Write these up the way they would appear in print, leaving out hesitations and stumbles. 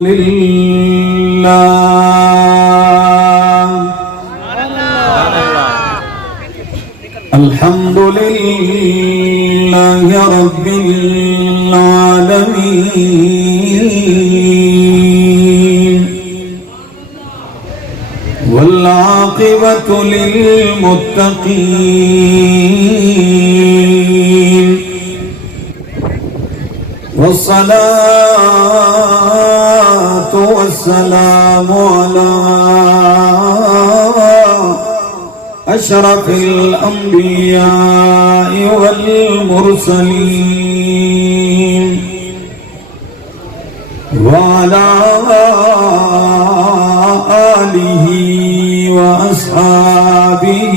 لله الحمد لله رب العالمين والعاقبة للمتقين والصلاة والسلام على أشرف الأنبياء والمرسلين وعلى آله وأصحابه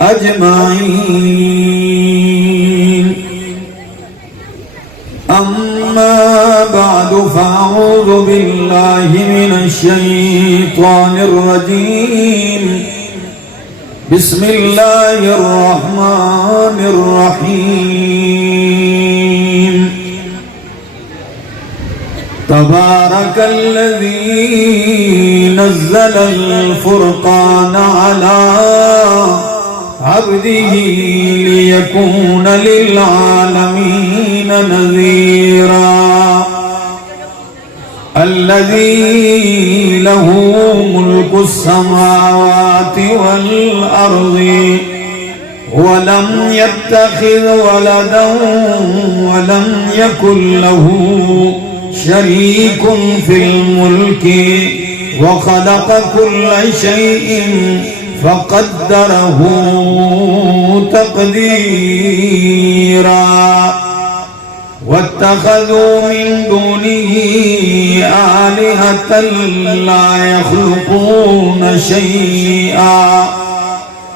أجمعين. أما بعد فأعوذ بالله من الشيطان الرجيم. بسم الله الرحمن الرحيم. تبارك الذي نزل الفرقان على عبده ليكون للعالمين نذيرا. الذي له ملك السماوات والأرض ولم يتخذ ولدا ولم يكن له شريك في الملك وخلق كل شيء فقدره تقديرا. واتخذوا من دونه آلهة لا يخلقون شيئا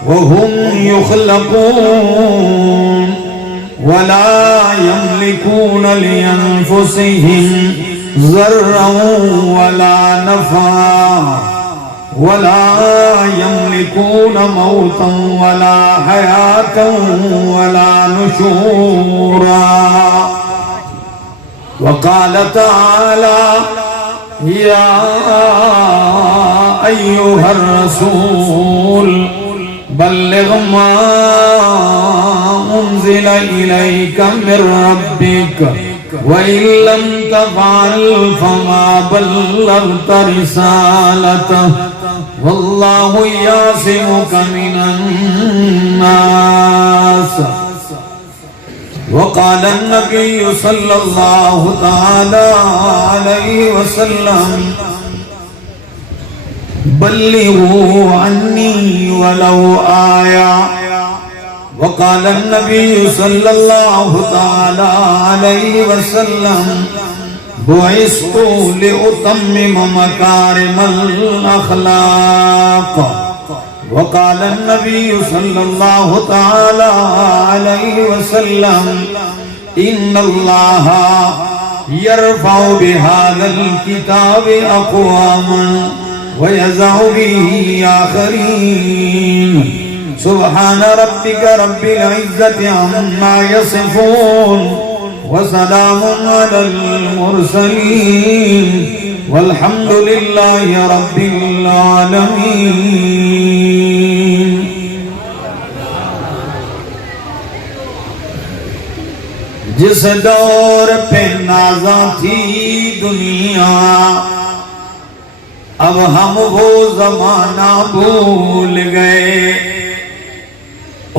وهم يخلقون ولا يملكون لأنفسهم ضرا ولا نفعا ولا يملكون موتا ولا حياة ولا نشورا. وقال تعالى: يا أيها الرسول بلغ ما أنزل إليك من ربك وإن لم تفعل فما بلغت رسالته والله يعصمك من الناس. وقال النبي صلى الله تعالى عليه وسلم: بلغوا عني ولو آية. وقال النبي صلى الله تعالى عليه وسلم: بعثت لأتمم مكارم الأخلاق. وقال النبي صلى الله تعالى عليه وسلم: إن الله يرفع بهذا الكتاب أقواما ويزع به آخرين. سبحان ربك رب العزة عما يصفون وسلام على المرسلين والحمد لله رب العالمين. جس دور پہ نازاں تھی دنیا اب ہم وہ زمانہ بھول گئے.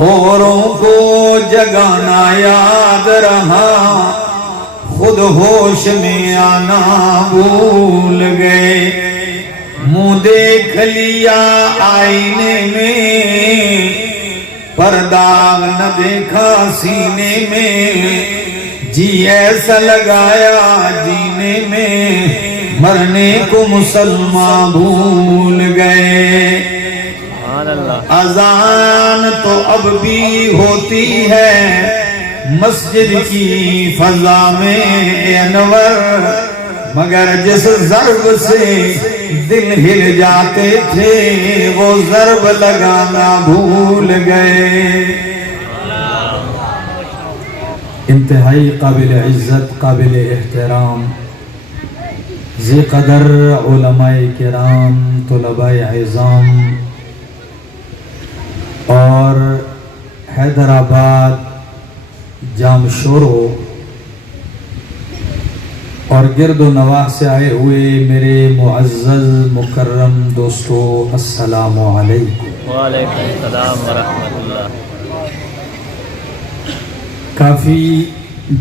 اوروں کو جگانا یاد رہا خود ہوش میں آنا بھول گئے. منہ دیکھ لیا آئینے میں پر داغ نہ دیکھا سینے میں. جی ایسا لگایا جینے میں مرنے کو مسلمان بھول گئے. اذان تو اب بھی ہوتی ہے مسجد کی فضا میں انور مگر جس ضرب سے دل ہل جاتے تھے وہ ضرب لگانا بھول گئے. انتہائی قابل عزت قابل احترام ذی قدر علماء کرام، طلباء اعظام اور حیدرآباد جام شورو اور گرد و نواح سے آئے ہوئے میرے معزز مکرم دوستو، السلام علیکم۔ وعلیکم السلام ورحمۃ اللہ۔ کافی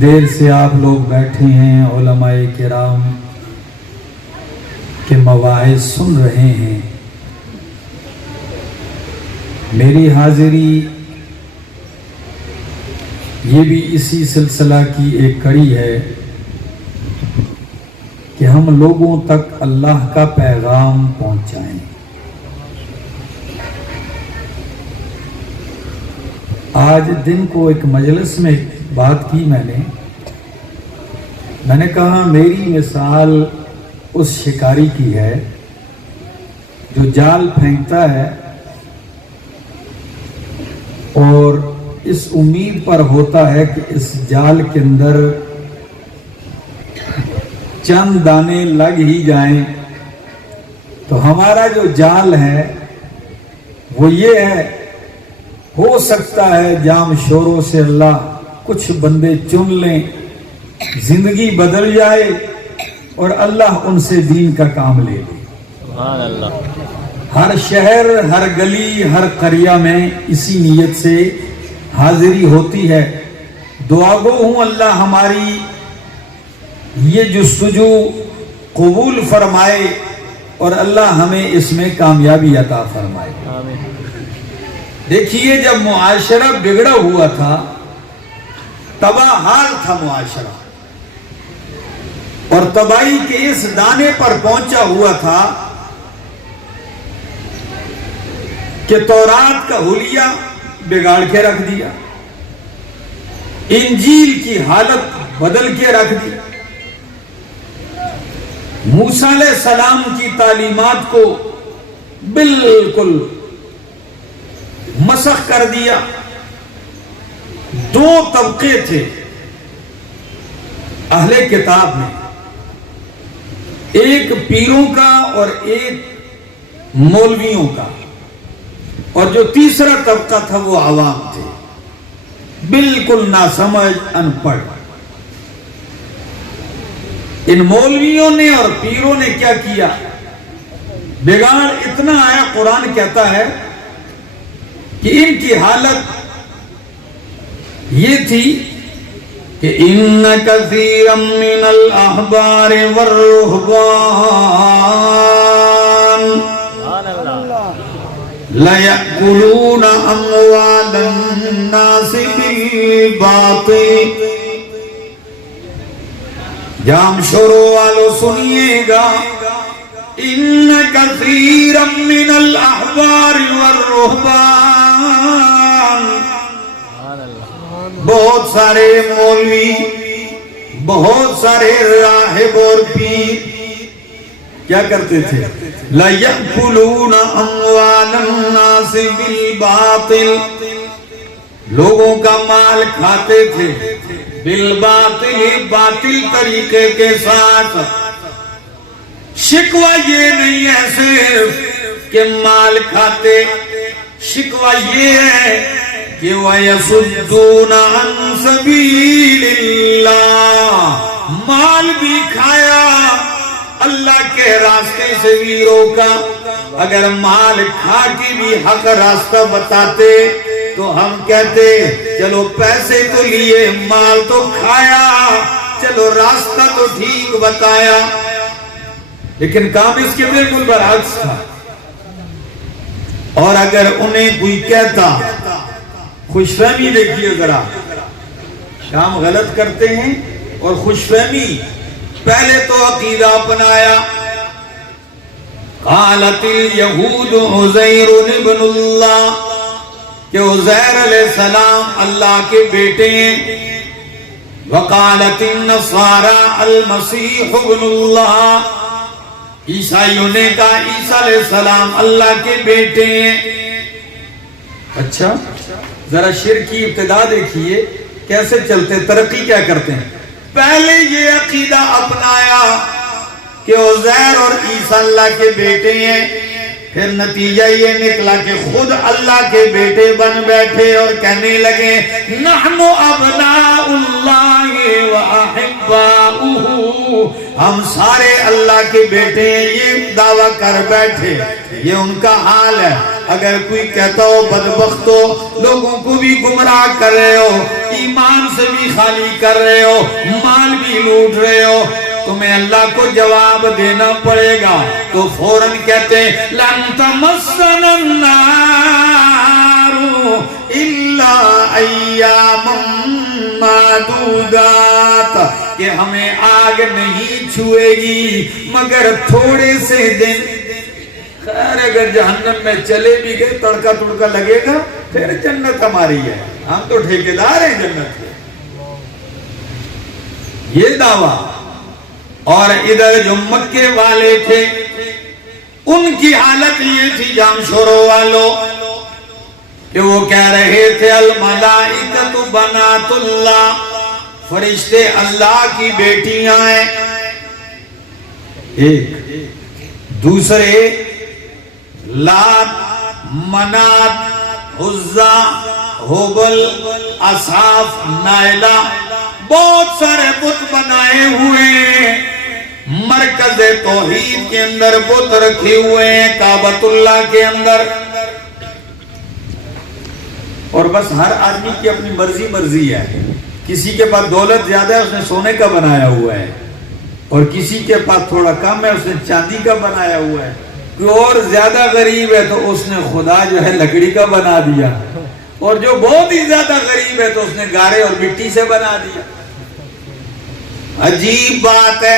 دیر سے آپ لوگ بیٹھے ہیں، علماء کرام کے مواعظ سن رہے ہیں۔ میری حاضری یہ بھی اسی سلسلہ کی ایک کڑی ہے کہ ہم لوگوں تک اللہ کا پیغام پہنچائیں۔ آج دن کو ایک مجلس میں بات کی میں نے کہا میری مثال اس شکاری کی ہے جو جال پھینکتا ہے اور اس امید پر ہوتا ہے کہ اس جال کے اندر چند دانے لگ ہی جائیں۔ تو ہمارا جو جال ہے وہ یہ ہے، ہو سکتا ہے جام شوروں سے اللہ کچھ بندے چن لیں، زندگی بدل جائے اور اللہ ان سے دین کا کام لے لے۔ سبحان اللہ۔ ہر شہر، ہر گلی، ہر قریہ میں اسی نیت سے حاضری ہوتی ہے۔ دعا گو ہوں اللہ ہماری یہ جستجو قبول فرمائے اور اللہ ہمیں اس میں کامیابی عطا فرمائے۔ آمین۔ دیکھیے جب معاشرہ بگڑا ہوا تھا، تباہ حال تھا معاشرہ، اور تباہی کے اس دانے پر پہنچا ہوا تھا کہ تورات کا حلیہ بگاڑ کے رکھ دیا، انجیل کی حالت بدل کے رکھ دی، موسیٰ علیہ السلام کی تعلیمات کو بالکل مسخ کر دیا۔ دو طبقے تھے اہل کتاب میں، ایک پیروں کا اور ایک مولویوں کا، اور جو تیسرا طبقہ تھا وہ عوام تھے، بالکل ناسمجھ، ان پڑھ۔ ان مولویوں نے اور پیروں نے کیا کیا؟ بگاڑ اتنا آیا، قرآن کہتا ہے کہ ان کی حالت یہ تھی کہ ان کثیرا من الاحبار والرہبان لَيَأْكُلُونَ أَمْوَالَ النَّاسِ بِالْبَاطِلِ۔ جام شروع والو سنیے گا، ان کثیرا من الاحبار والرہبان، بہت سارے مولوی، بہت سارے راہب اور پیر کیا کرتے تھے؟ لَيَأْكُلُونَ أَمْوَالَ النَّاسِ بِالْبَاطِلِ، لوگوں کا مال کھاتے تھے، بالباطل، باطل طریقے کے ساتھ۔ شکوہ یہ نہیں ہے صرف کہ مال کھاتے، شکوہ یہ ہے کہ وَيَصُدُّونَ عَن سَبِيلِ اللَّهِ، مال بھی کھایا، اللہ کے راستے سے بھی روکا۔ اگر مال کھا کے بھی حق راستہ بتاتے تو ہم کہتے چلو پیسے تو لیے، مال تو کھایا، چلو راستہ تو ٹھیک بتایا، لیکن کام اس کے بالکل برعکس تھا۔ اور اگر انہیں کوئی کہتا، خوش فہمی دیکھیے ذرا، کام غلط کرتے ہیں اور خوش فہمی، پہلے تو عقیدہ اپنایا، قالت الیہود عزیر ابن اللہ، کہ عزیر علیہ السلام اللہ کے بیٹے ہیں، وقالت النصارى المسیح ابن اللہ، عیسائیوں نے کہا عیسیٰ علیہ السلام اللہ کے بیٹے ہیں۔ اچھا ذرا شرک کی ابتدا دیکھیے کیسے چلتے، ترقی کیا کرتے ہیں۔ پہلے یہ عقیدہ اپنایا کہ عزیر اور عیسیٰ اللہ کے بیٹے ہیں، پھر نتیجہ یہ نکلا کہ خود اللہ کے بیٹے بن بیٹھے اور کہنے لگے نحن ابناء اللہ و احباؤہ، ہم سارے اللہ کے بیٹے ہیں، یہ دعویٰ کر بیٹھے۔ یہ ان کا حال ہے۔ اگر کوئی کہتا ہو بدبختو، لوگوں کو بھی گمراہ کر رہے ہو، ایمان سے بھی خالی کر رہے ہو، مال بھی لوٹ رہے ہو، تمہیں اللہ کو جواب دینا پڑے گا۔ تو فوراً کہتے لن تمسنا النار الا ایاما معدودات، کہ ہمیں آگ نہیں چھوئے گی مگر تھوڑے سے دن۔ خیر اگر جہنم میں چلے بھی گئے، تڑکا تڑکا لگے گا، پھر جنت ہماری ہے، ہم تو ٹھیکیدار ہیں جنت کے۔ یہ دعویٰ۔ اور ادھر جو مکے والے تھے ان کی حالت یہ تھی جامشورو والوں کہ وہ کہہ رہے تھے الملائکۃ بنات اللہ، فرشتے اللہ کی بیٹیاں ہیں۔ ایک دوسرے لات، منات، عزا، حبل، اصحاف، نائلہ، بہت سارے بت بنائے ہوئے ہیں، مرکز توحید کے اندر بت رکھے ہوئے ہیں، کعبۃ اللہ کے اندر۔ اور بس ہر آدمی کی اپنی مرضی ہے۔ کسی کے پاس دولت زیادہ ہے، اس نے سونے کا بنایا ہوا ہے، اور کسی کے پاس تھوڑا کم ہے، اس نے چاندی کا بنایا ہوا ہے۔ کوئی اور زیادہ غریب ہے تو اس نے خدا جو ہے لکڑی کا بنا دیا، اور جو بہت ہی زیادہ غریب ہے تو اس نے گارے اور مٹی سے بنا دیا۔ عجیب بات ہے،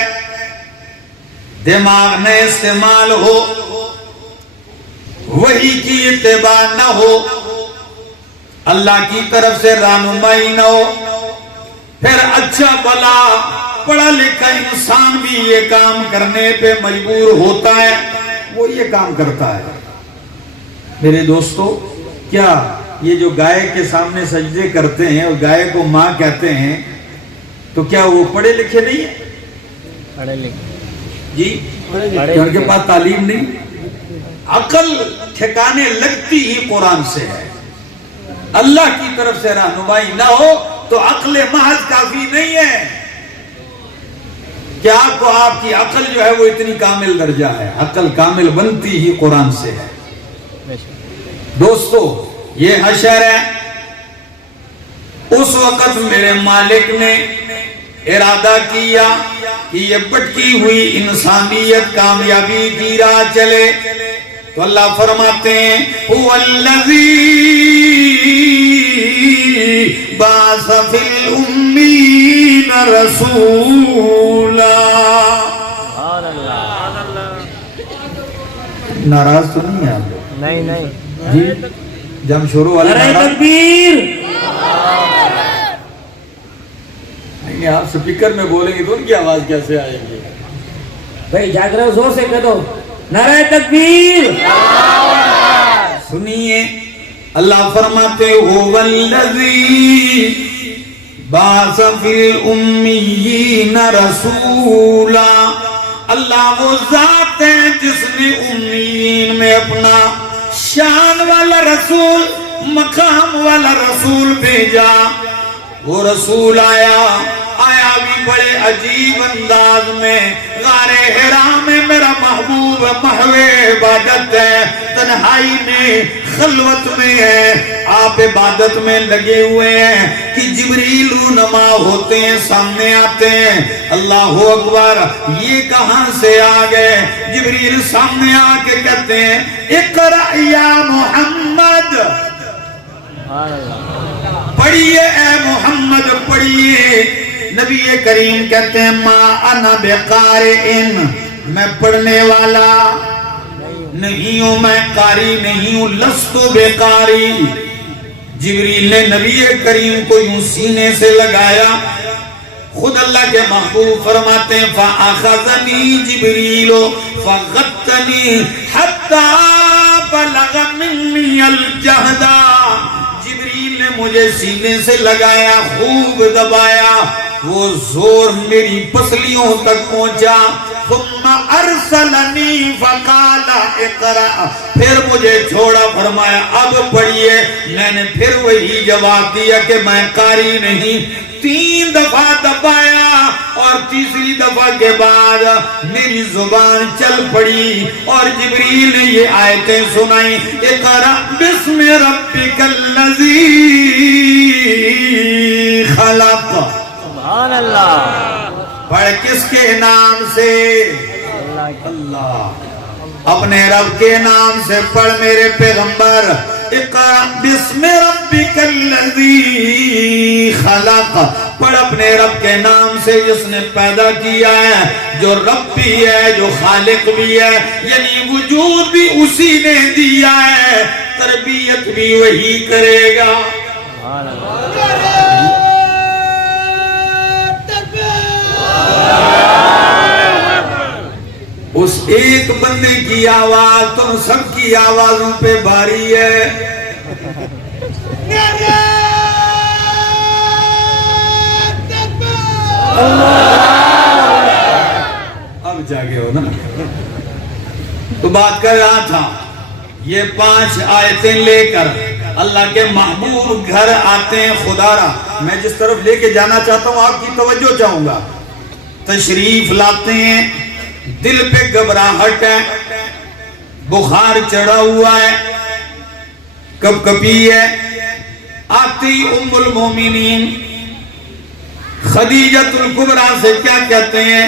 دماغ نہ استعمال ہو، وحی کی اتباع نہ ہو، اللہ کی طرف سے رہنمائی نہ ہو، پھر اچھا بلا پڑھا لکھا انسان بھی یہ کام کرنے پہ مجبور ہوتا ہے، وہ یہ کام کرتا ہے۔ میرے دوستو، کیا یہ جو گائے کے سامنے سجدے کرتے ہیں اور گائے کو ماں کہتے ہیں، تو کیا وہ پڑھے لکھے نہیں ہیں؟ پڑھے لکھے جی، ان کے پاس تعلیم نہیں، عقل ٹھکانے لگتی ہی قرآن سے ہے۔ اللہ کی طرف سے رہنمائی نہ ہو تو عقل محض کافی نہیں ہے کہ آپ کو آپ کی عقل جو ہے وہ اتنی کامل درجہ ہے۔ عقل کامل بنتی ہی قرآن سے ہے۔ دوستو، یہ حشر ہے۔ اس وقت میرے مالک نے ارادہ کیا کہ یہ بٹکی ہوئی انسانیت کامیابی کی راہ چلے، تو اللہ فرماتے ہیں هو الذی بعث فی الامین رسولا۔ ناراض تو نہیں ہے آپ؟ نہیں جی، جم شروع والا تکبیر۔ نہیں، آپ سپیکر میں بولیں گے تو ان کی آواز کیسے آئے گی؟ بھئی جاگ رہے ہو، زور سے کہہ دو نعرہ تکبیر۔ سنیے، اللہ فرماتے هو الذی بعث فی الامیین رسولا۔ اللہ وہ ذات ہے جس نے امیین میں اپنا شان والا رسول، مقام والا رسول بھیجا۔ وہ رسول آیا بھی بڑے عجیب انداز میں۔ غار حرا میں میرا محبوب محو عبادت ہے، تنہائی میں، خلوت میں ہے، آپ عبادت میں لگے ہوئے ہیں کہ جبریل رونما ہوتے ہیں، سامنے آتے ہیں۔ اللہ اکبر، یہ کہاں سے آ گئے؟ جبریل سامنے آ کے کہتے ہیں اقرأ یا محمد، پڑھیے اے محمد، پڑھیے۔ نبی کریم کہتے ہیں ما انا بقارئن، میں پڑھنے والا نہیں ہوں، میں قاری نہیں ہوں، لست بقاری۔ جبریل نے نبی کریم کو یوں سینے سے لگایا۔ خود اللہ کے محبوب فرماتے ہیں فَأَخَذَنِي جِبْرِيلُ فَغَطَّنِي حَتَّى بَلَغَ مِنِّي الْجَهْدَ۔ جبریل نے مجھے سینے سے لگایا، خوب دبایا، وہ زور میری پسلیوں تک پہنچا۔ ثم ارسلنی فقال اقرأ، پھر مجھے چھوڑا، فرمایا اب پڑھیے۔ میں نے پھر وہی جواب دیا کہ میں قاری نہیں۔ 3 دفعہ دبایا اور تیسری دفعہ کے بعد میری زبان چل پڑی اور جبریل نے یہ آیتیں سنائیں، اقرأ بسم ربک الذی خلق۔ سبحان اللہ، پڑھ کس کے نام سے؟ اللہ، اپنے رب کے نام سے پڑھ میرے پیغمبر۔ اقرأ بسم ربک الذی خلق، پڑھ اپنے رب کے نام سے جس نے پیدا کیا ہے، جو رب بھی ہے، جو خالق بھی ہے، یعنی وجود بھی اسی نے دیا ہے، تربیت بھی وہی کرے گا۔ سبحان اللہ، اس ایک بندے کی آواز تم سب کی آوازوں پہ بھاری ہے۔ اب جاگے ہو نا؟ تو بات کر رہا تھا، یہ 5 آیتیں لے کر اللہ کے محبوب گھر آتے ہیں خدا را۔ میں جس طرف لے کے جانا چاہتا ہوں آپ کی توجہ چاہوں گا۔ تشریف لاتے ہیں، دل پہ گھبراہٹ ہے، بخار چڑھا ہوا ہے، کب کبھی ہے۔ آتی ام المومنین خدیجۃ الکبریٰ سے کیا کہتے ہیں؟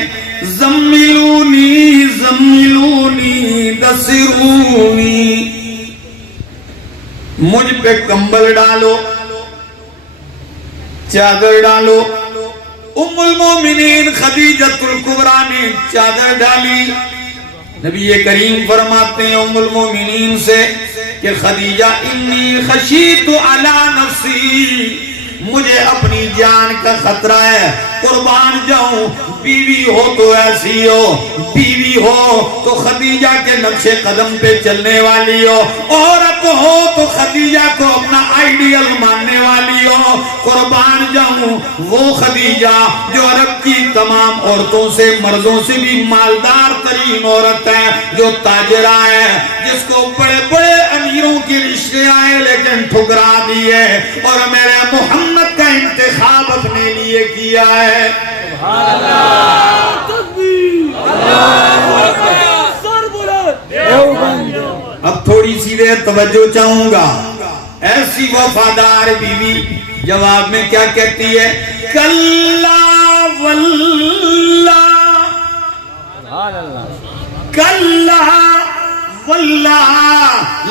زملونی زملونی دسرونی، مجھ پہ کمبل ڈالو، چادر ڈالو۔ ام المومنین خدیجۃ الکبریٰ نے چادر ڈالی۔ نبی کریم فرماتے ہیں ام المومنین سے کہ خدیجہ انی خشیت علی نفسی، مجھے اپنی جان کا خطرہ ہے، قربان جاؤں۔ بیوی ہو تو ایسی ہو، بیوی ہو تو خدیجہ کے نقش قدم پہ چلنے والی ہو، عورت ہو تو خدیجہ کو اپنا آئیڈیل ماننے والی ہو۔ قربان جاؤں وہ خدیجہ جو عرب کی تمام عورتوں سے، مردوں سے بھی مالدار ترین عورت ہے، جو تاجرہ ہے، جس کو بڑے بڑے امیروں کے رشتے آئے لیکن ٹھکرا دیے، اور میرے محمد کا انتخاب اپنے لیے کیا ہے۔ اب تھوڑی سی دیر توجہ چاہوں گا۔ ایسی وفادار بیوی جواب میں کیا کہتی ہے؟ کلا واللہ، کلا واللہ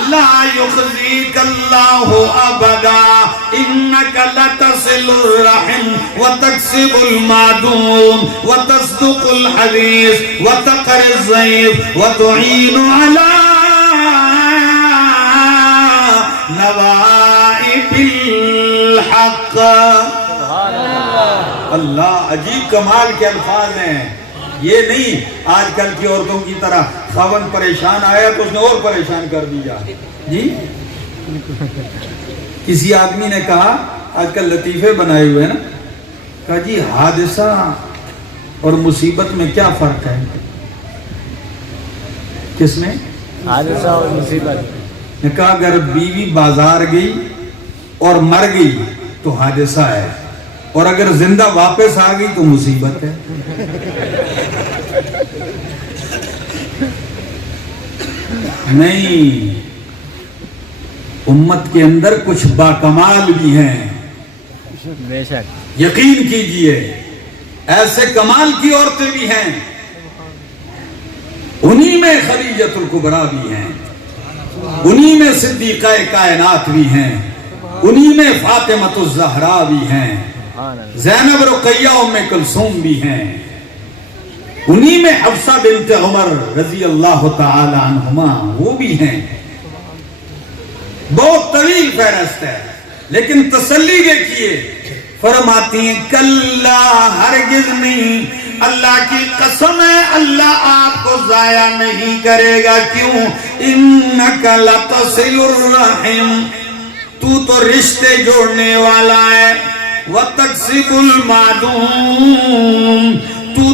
لا یخزیک اللہ ابدا انک لتصل الرحم وتکسب المعدوم وتصدق الحدیث وتقر الضیف وتعین علی نوائب الحق۔ اللہ، عجیب کمال کے الفاظ ہیں۔ یہ نہیں آج کل کی عورتوں کی طرح خاوند پریشان آیا تو اس نے اور پریشان کر دیا۔ جی کسی آدمی نے کہا، آج کل لطیفے بنائے ہوئے ہیں نا، کہا جی حادثہ اور مصیبت میں کیا فرق ہے؟ کس میں؟ حادثہ اور مصیبت۔ نے کہا اگر بیوی بازار گئی اور مر گئی تو حادثہ ہے، اور اگر زندہ واپس آ گئی تو مصیبت ہے۔ نہیں، امت کے اندر کچھ باکمال بھی ہیں، بے شک، یقین کیجئے ایسے کمال کی عورتیں بھی ہیں، انہی میں خدیجۃ الکبریٰ بھی ہیں، انہی میں صدیقہ کائنات بھی ہیں، انہی میں فاطمۃ الزہرا بھی ہیں، زینب رقیہ ام کلثوم بھی ہیں، انہی میں حفصہ بنت عمر رضی اللہ تعالی عنہما وہ بھی ہیں۔ بہت طویل فہرست ہے، لیکن تسلی دیکھیے، فرماتی ہیں کلا ہرگز نہیں، اللہ کی قسم ہے اللہ آپ کو ضائع نہیں کرے گا۔ کیوں؟ انک لتصل الرحم، تو رشتے جوڑنے والا ہے، وتکسب المعدوم،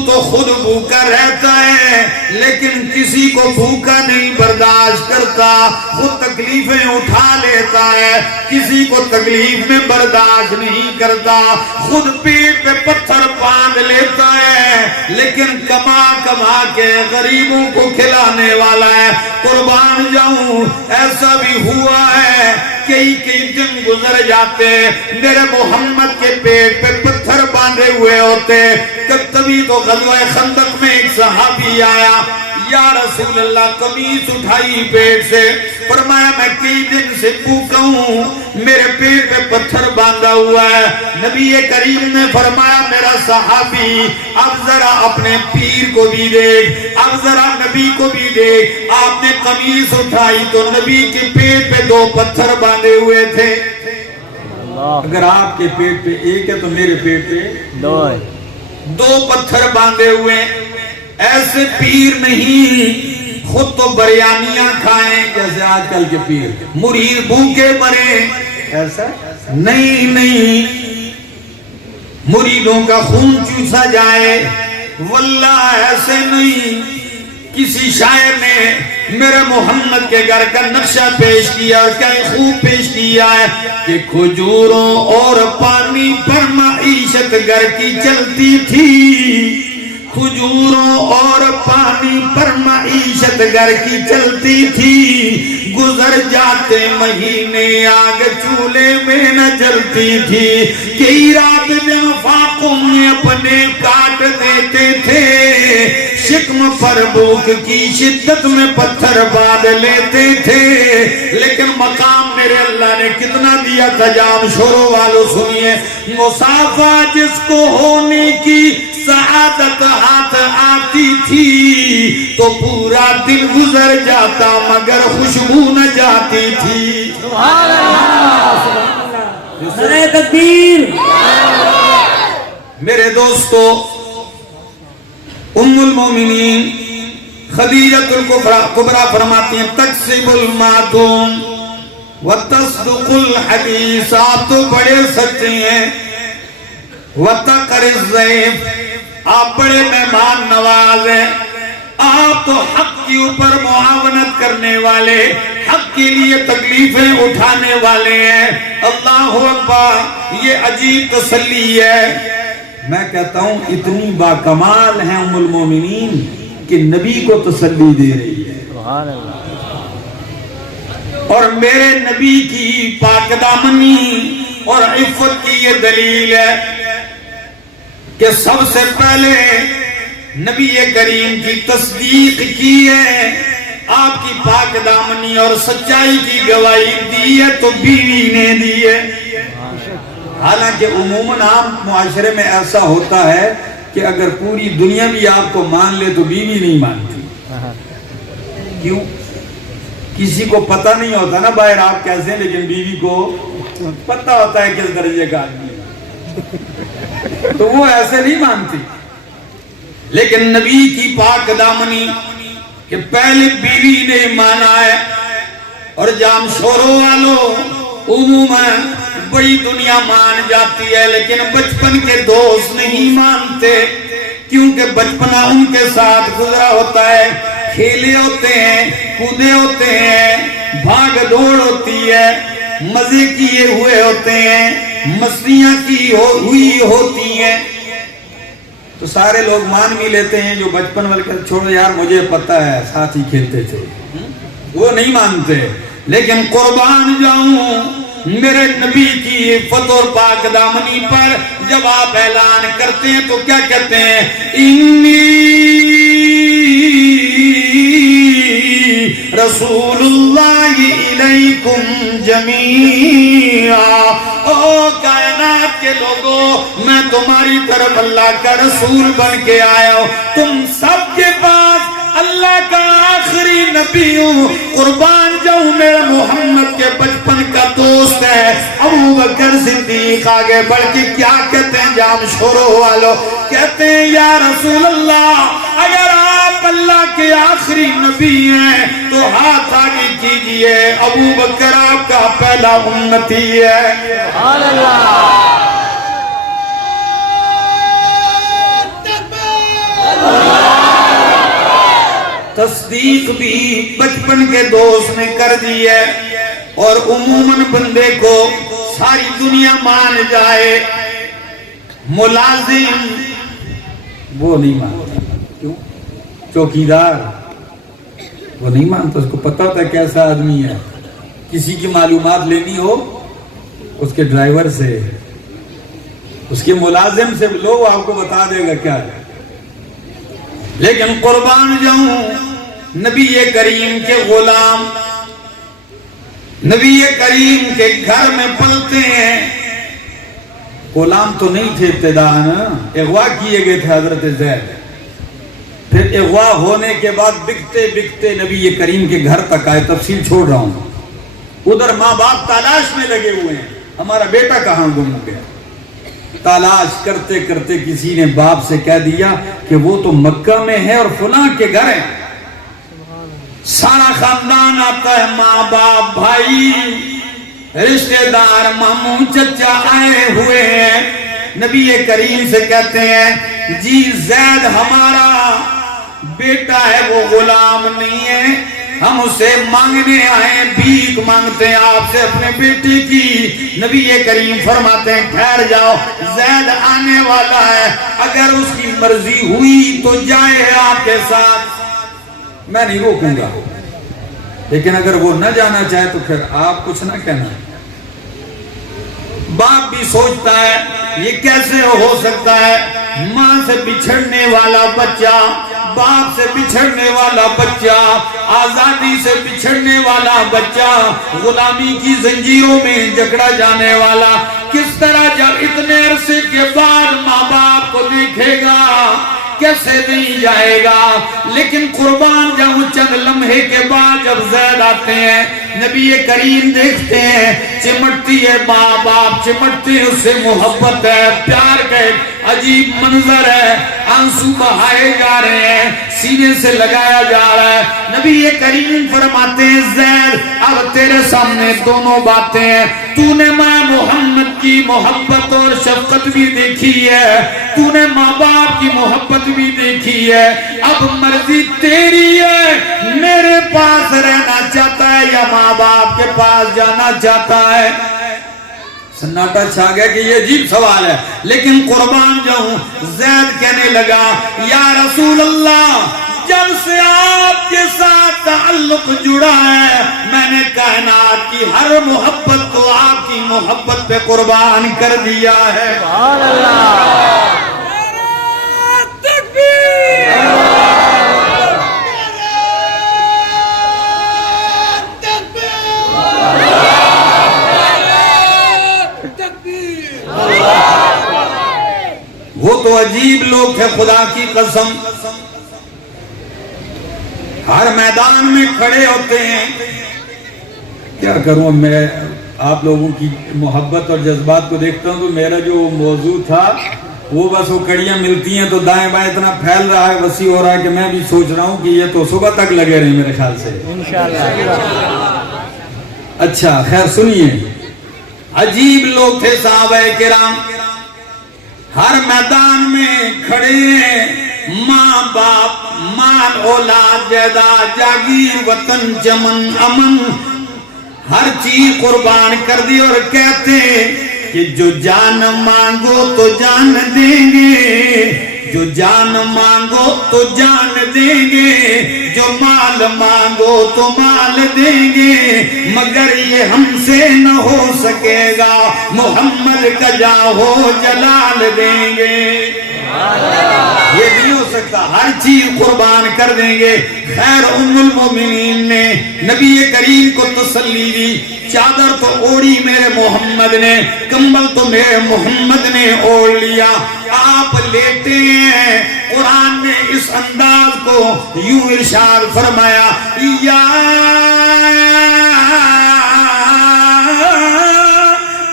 تو خود بھوکا رہتا ہے لیکن کسی کو بھوکا نہیں برداشت کرتا، خود تکلیفیں اٹھا لیتا ہے، کسی کو تکلیف میں برداشت نہیں کرتا، خود پیٹ پہ پتھر باندھ لیتا ہے لیکن کما کما کے غریبوں کو کھلانے والا ہے۔ قربان جاؤں ایسا بھی ہوا ہے، کئی دن گزر جاتے میرے محمد کے پیٹ پہ پتھر باندھے ہوئے ہوتے۔ کبھی تو غزوہ خندق میں ایک صحابی آیا، یا رسول اللہ قمیص اٹھائی پیٹ سے، فرمایا میں کئی دن سے بھوکا ہوں، میرے پیٹ پہ پتھر باندھا ہوا ہے۔ نبی کریم نے فرمایا میرا صحابی اب ذرا اپنے پیر کو بھی دیکھ، اب ذرا نبی کو بھی دیکھ۔ آپ نے قمیص اٹھائی تو نبی کے پیٹ پہ 2 پتھر باندھے ہوئے تھے۔ اگر آپ کے پیٹ پہ ایک ہے تو میرے پیٹ پہ 2 پتھر باندھے ہوئے۔ ایسے پیر نہیں، خود تو بریانیاں کھائیں جیسے آج کل کے پیر، مرید بھوکے مرے، ایسا نہیں، مریدوں کا خون چوسا جائے، واللہ ایسے نہیں۔ کسی شاعر نے میرے محمد کے گھر کا نقشہ پیش کیا اور کیا خوب پیش کیا ہے کہ کھجوروں اور پانی پر معیشت گھر کی چلتی تھی، کھجوروں اور پانی پر معیشت گھر کی چلتی تھی، گزر جاتے مہینے آگ چولہے میں نہ جلتی تھی، کئی رات دن فاقوں میں اپنے کاٹ دیتے تھے، شکم پر بھوک کی شدت میں پتھر باندھ لیتے تھے، لیکن مقام میرے اللہ نے کتنا دیا تھا جام شوروں والوں سنیے، مسافہ جس کو ہونے کی سعادت ہاتھ آتی تھی تو پورا دن گزر جاتا مگر خوشبو نہ جاتی تھی۔ سبحان اللہ، نعرہ تکبیر۔ میرے دوستو، ام المومنین خدیجۃ الکبریٰ فرماتی ہیں تکسب المعدوم وتصدق الحدیث، آپ تو بڑے سچے ہیں، وتقر الضیف، آپ بڑے مہمان نواز ہیں، آپ تو حق کے اوپر معاونت کرنے والے، حق کے لیے تکلیفیں اٹھانے والے ہیں۔ اللہ اکبر، یہ عجیب تسلی ہے۔ میں کہتا ہوں اتنی باکمال ہیں ام المومنین کہ نبی کو تسلی دے رہی ہے، سبحان اللہ۔ اور میرے نبی کی پاک دامنی اور عفت کی یہ دلیل ہے کہ سب سے پہلے نبی کریم کی تصدیق کی ہے، آپ کی پاک دامنی اور سچائی کی گواہی دی ہے تو بیوی نے دی ہے۔ حالانکہ عموماً عام معاشرے میں ایسا ہوتا ہے کہ اگر پوری دنیا بھی آپ کو مان لے تو بیوی نہیں مانتی۔ کیوں؟ کسی کو پتہ نہیں ہوتا نا باہر آپ کیسے ہیں، لیکن بیوی کو پتہ ہوتا ہے کس درجے کا آدمی ہے، تو وہ ایسے نہیں مانتی۔ لیکن نبی کی پاک دامنی کہ پہلے بیوی نے مانا ہے، اور جام شوروں والوں عموماً بڑی دنیا مان جاتی ہے لیکن بچپن کے دوست نہیں مانتے، کیونکہ بچپنا ان کے ساتھ گزرا ہوتا ہے، کھیلے ہوتے ہیں، کودے ہوتے ہیں، بھاگ دوڑ ہوتی ہے، مزے کیے ہوئے ہوتے ہیں، مستیاں کی ہوئی ہوتی ہیں، تو سارے لوگ مان بھی لیتے ہیں۔ جو بچپن والے کہتے چھوڑو یار مجھے پتہ ہے ساتھ ہی کھیلتے تھے، وہ نہیں مانتے۔ لیکن قربان جاؤں میرے نبی کی عفت اور پاک دامنی پر جب آپ اعلان کرتے ہیں تو کیا کہتے ہیں؟ انی رسول اللہ الیکم جمیعا، او کائنات کے لوگوں میں تمہاری طرف اللہ کا رسول بن کے آیا ہوں، تم سب کے پاس اللہ کا آخری نبی ہوں۔ قربان جاؤں میرا محمد کے بچپن کا دوست ہے ابو بکر صدیق، آگے بڑھ کے کیا کہتے ہیں جام شوروں والوں، کہتے ہیں یا رسول اللہ اگر آپ اللہ کے آخری نبی ہیں تو ہاتھ آگے کیجئے، ابو بکر آپ کا پہلا امتی ہے۔ سبحان اللہ۔ تصدیق بھی بچپن کے دوست نے کر دی ہے، اور عموماً بندے کو ساری دنیا مان جائے، ملازم وہ نہیں مانتا. کیوں؟ چوکیدار وہ نہیں مانتا، اس کو پتہ ہوتا ہے کیسا آدمی ہے. کسی کی معلومات لینی ہو اس کے ڈرائیور سے، اس کے ملازم سے لو، وہ آپ کو بتا دے گا کیا ہے. لیکن قربان جاؤں نبی کریم کے غلام نبی کریم کے گھر میں پلتے ہیں. غلام تو نہیں تھے ابتداء، اغوا کیے گئے تھے حضرت زید. پھر اغوا ہونے کے بعد بکتے بکتے نبی کریم کے گھر تک آئے. تفصیل چھوڑ رہا ہوں. ادھر ماں باپ تلاش میں لگے ہوئے ہیں، ہمارا بیٹا کہاں گم ہو گیا. تلاش کرتے کرتے کسی نے باپ سے کہہ دیا کہ وہ تو مکہ میں ہے اور فلاں کے گھر ہے. سارا خاندان آتا ہے، ماں باپ بھائی رشتہ دار ماموں چچا آئے ہوئے ہیں. نبی کریم سے کہتے ہیں جی زید ہمارا بیٹا ہے، وہ غلام نہیں ہے، ہم اسے مانگنے آئے، بھیک مانگتے ہیں آپ سے اپنے بیٹے کی. نبی کریم فرماتے ہیں ٹھہر جاؤ، زید آنے والا ہے، اگر اس کی مرضی ہوئی تو جائے آپ کے ساتھ، میں نہیں روکوں گا، لیکن اگر وہ نہ جانا چاہے تو پھر آپ کچھ نہ کہنا. باپ بھی سوچتا ہے یہ کیسے ہو سکتا ہے، ماں سے بچھڑنے والا بچہ، باپ سے بچھڑنے والا بچہ، آزادی سے بچھڑنے والا بچہ، غلامی کی زنجیروں میں جکڑا جانے والا، کس طرح جب اتنے عرصے کے بعد ماں باپ کو دیکھے گا، کیسے نہیں جائے گا. لیکن قربان جاؤں چند لمحے کے بعد جب زید آتے ہیں، نبی کریم دیکھتے ہیں چمٹتی ہے ماں باپ، چمٹتے ہیں، اس سے محبت ہے، پیار کا ایک عجیب منظر ہے. آنسو بہائے جا رہے ہیں، سینے سے لگایا جا رہا ہے. نبی کریم فرماتے ہیں زید اب تیرے سامنے دونوں باتیں ہیں. تو نے ماں محمد کی محبت اور شفقت بھی دیکھی ہے، تو نے ماں باپ کی محبت بھی دیکھی ہے، اب مرضی تیری ہے، میرے پاس رہنا چاہتا ہے یا ماں باپ کے پاس جانا چاہتا ہے. سناٹا چھا گیا کہ یہ عجیب سوال ہے. لیکن قربان جاؤں زید کہنے لگا یا رسول اللہ، جب سے آپ کے ساتھ تعلق جڑا ہے میں نے کائنات کی ہر محبت کو آپ کی محبت پہ قربان کر دیا ہے. سبحان اللہ. وہ تو عجیب لوگ تھے خدا کی قسم، ہر میدان میں کھڑے ہوتے ہیں. کیا کروں میں آپ لوگوں کی محبت اور جذبات کو دیکھتا ہوں تو میرا جو موضوع تھا وہ بس وہ کڑیاں ملتی ہیں تو دائیں بائیں اتنا پھیل رہا ہے، وسیع ہو رہا ہے کہ میں بھی سوچ رہا ہوں کہ یہ تو صبح تک لگے رہے میرے خیال سے انشاءاللہ. اچھا خیر سنیے، عجیب لوگ تھے صحابہ کرام، ہر میدان میں کھڑے ہیں، ماں باپ، مال اولاد جائیداد جاگیر وطن چمن امن ہر چیز قربان کر دی، اور کہتے کہ جو جان مانگو تو جان دیں گے، جو جان مانگو تو جان دیں گے، جو مال مانگو تو مال دیں گے، مگر یہ ہم سے نہ ہو سکے گا، محمد کا جاہو جلال دیں گے. یہ نہیں ہو سکتا، ہر چیز قربان کر دیں گے. خیر ام المومنین نے نبی کریم کو تسلی دی، چادر تو اوڑی میرے محمد نے، کمبل تو میرے محمد نے اوڑھ لیا، آپ لیٹے ہیں. قرآن نے اس انداز کو یوں ارشاد فرمایا یا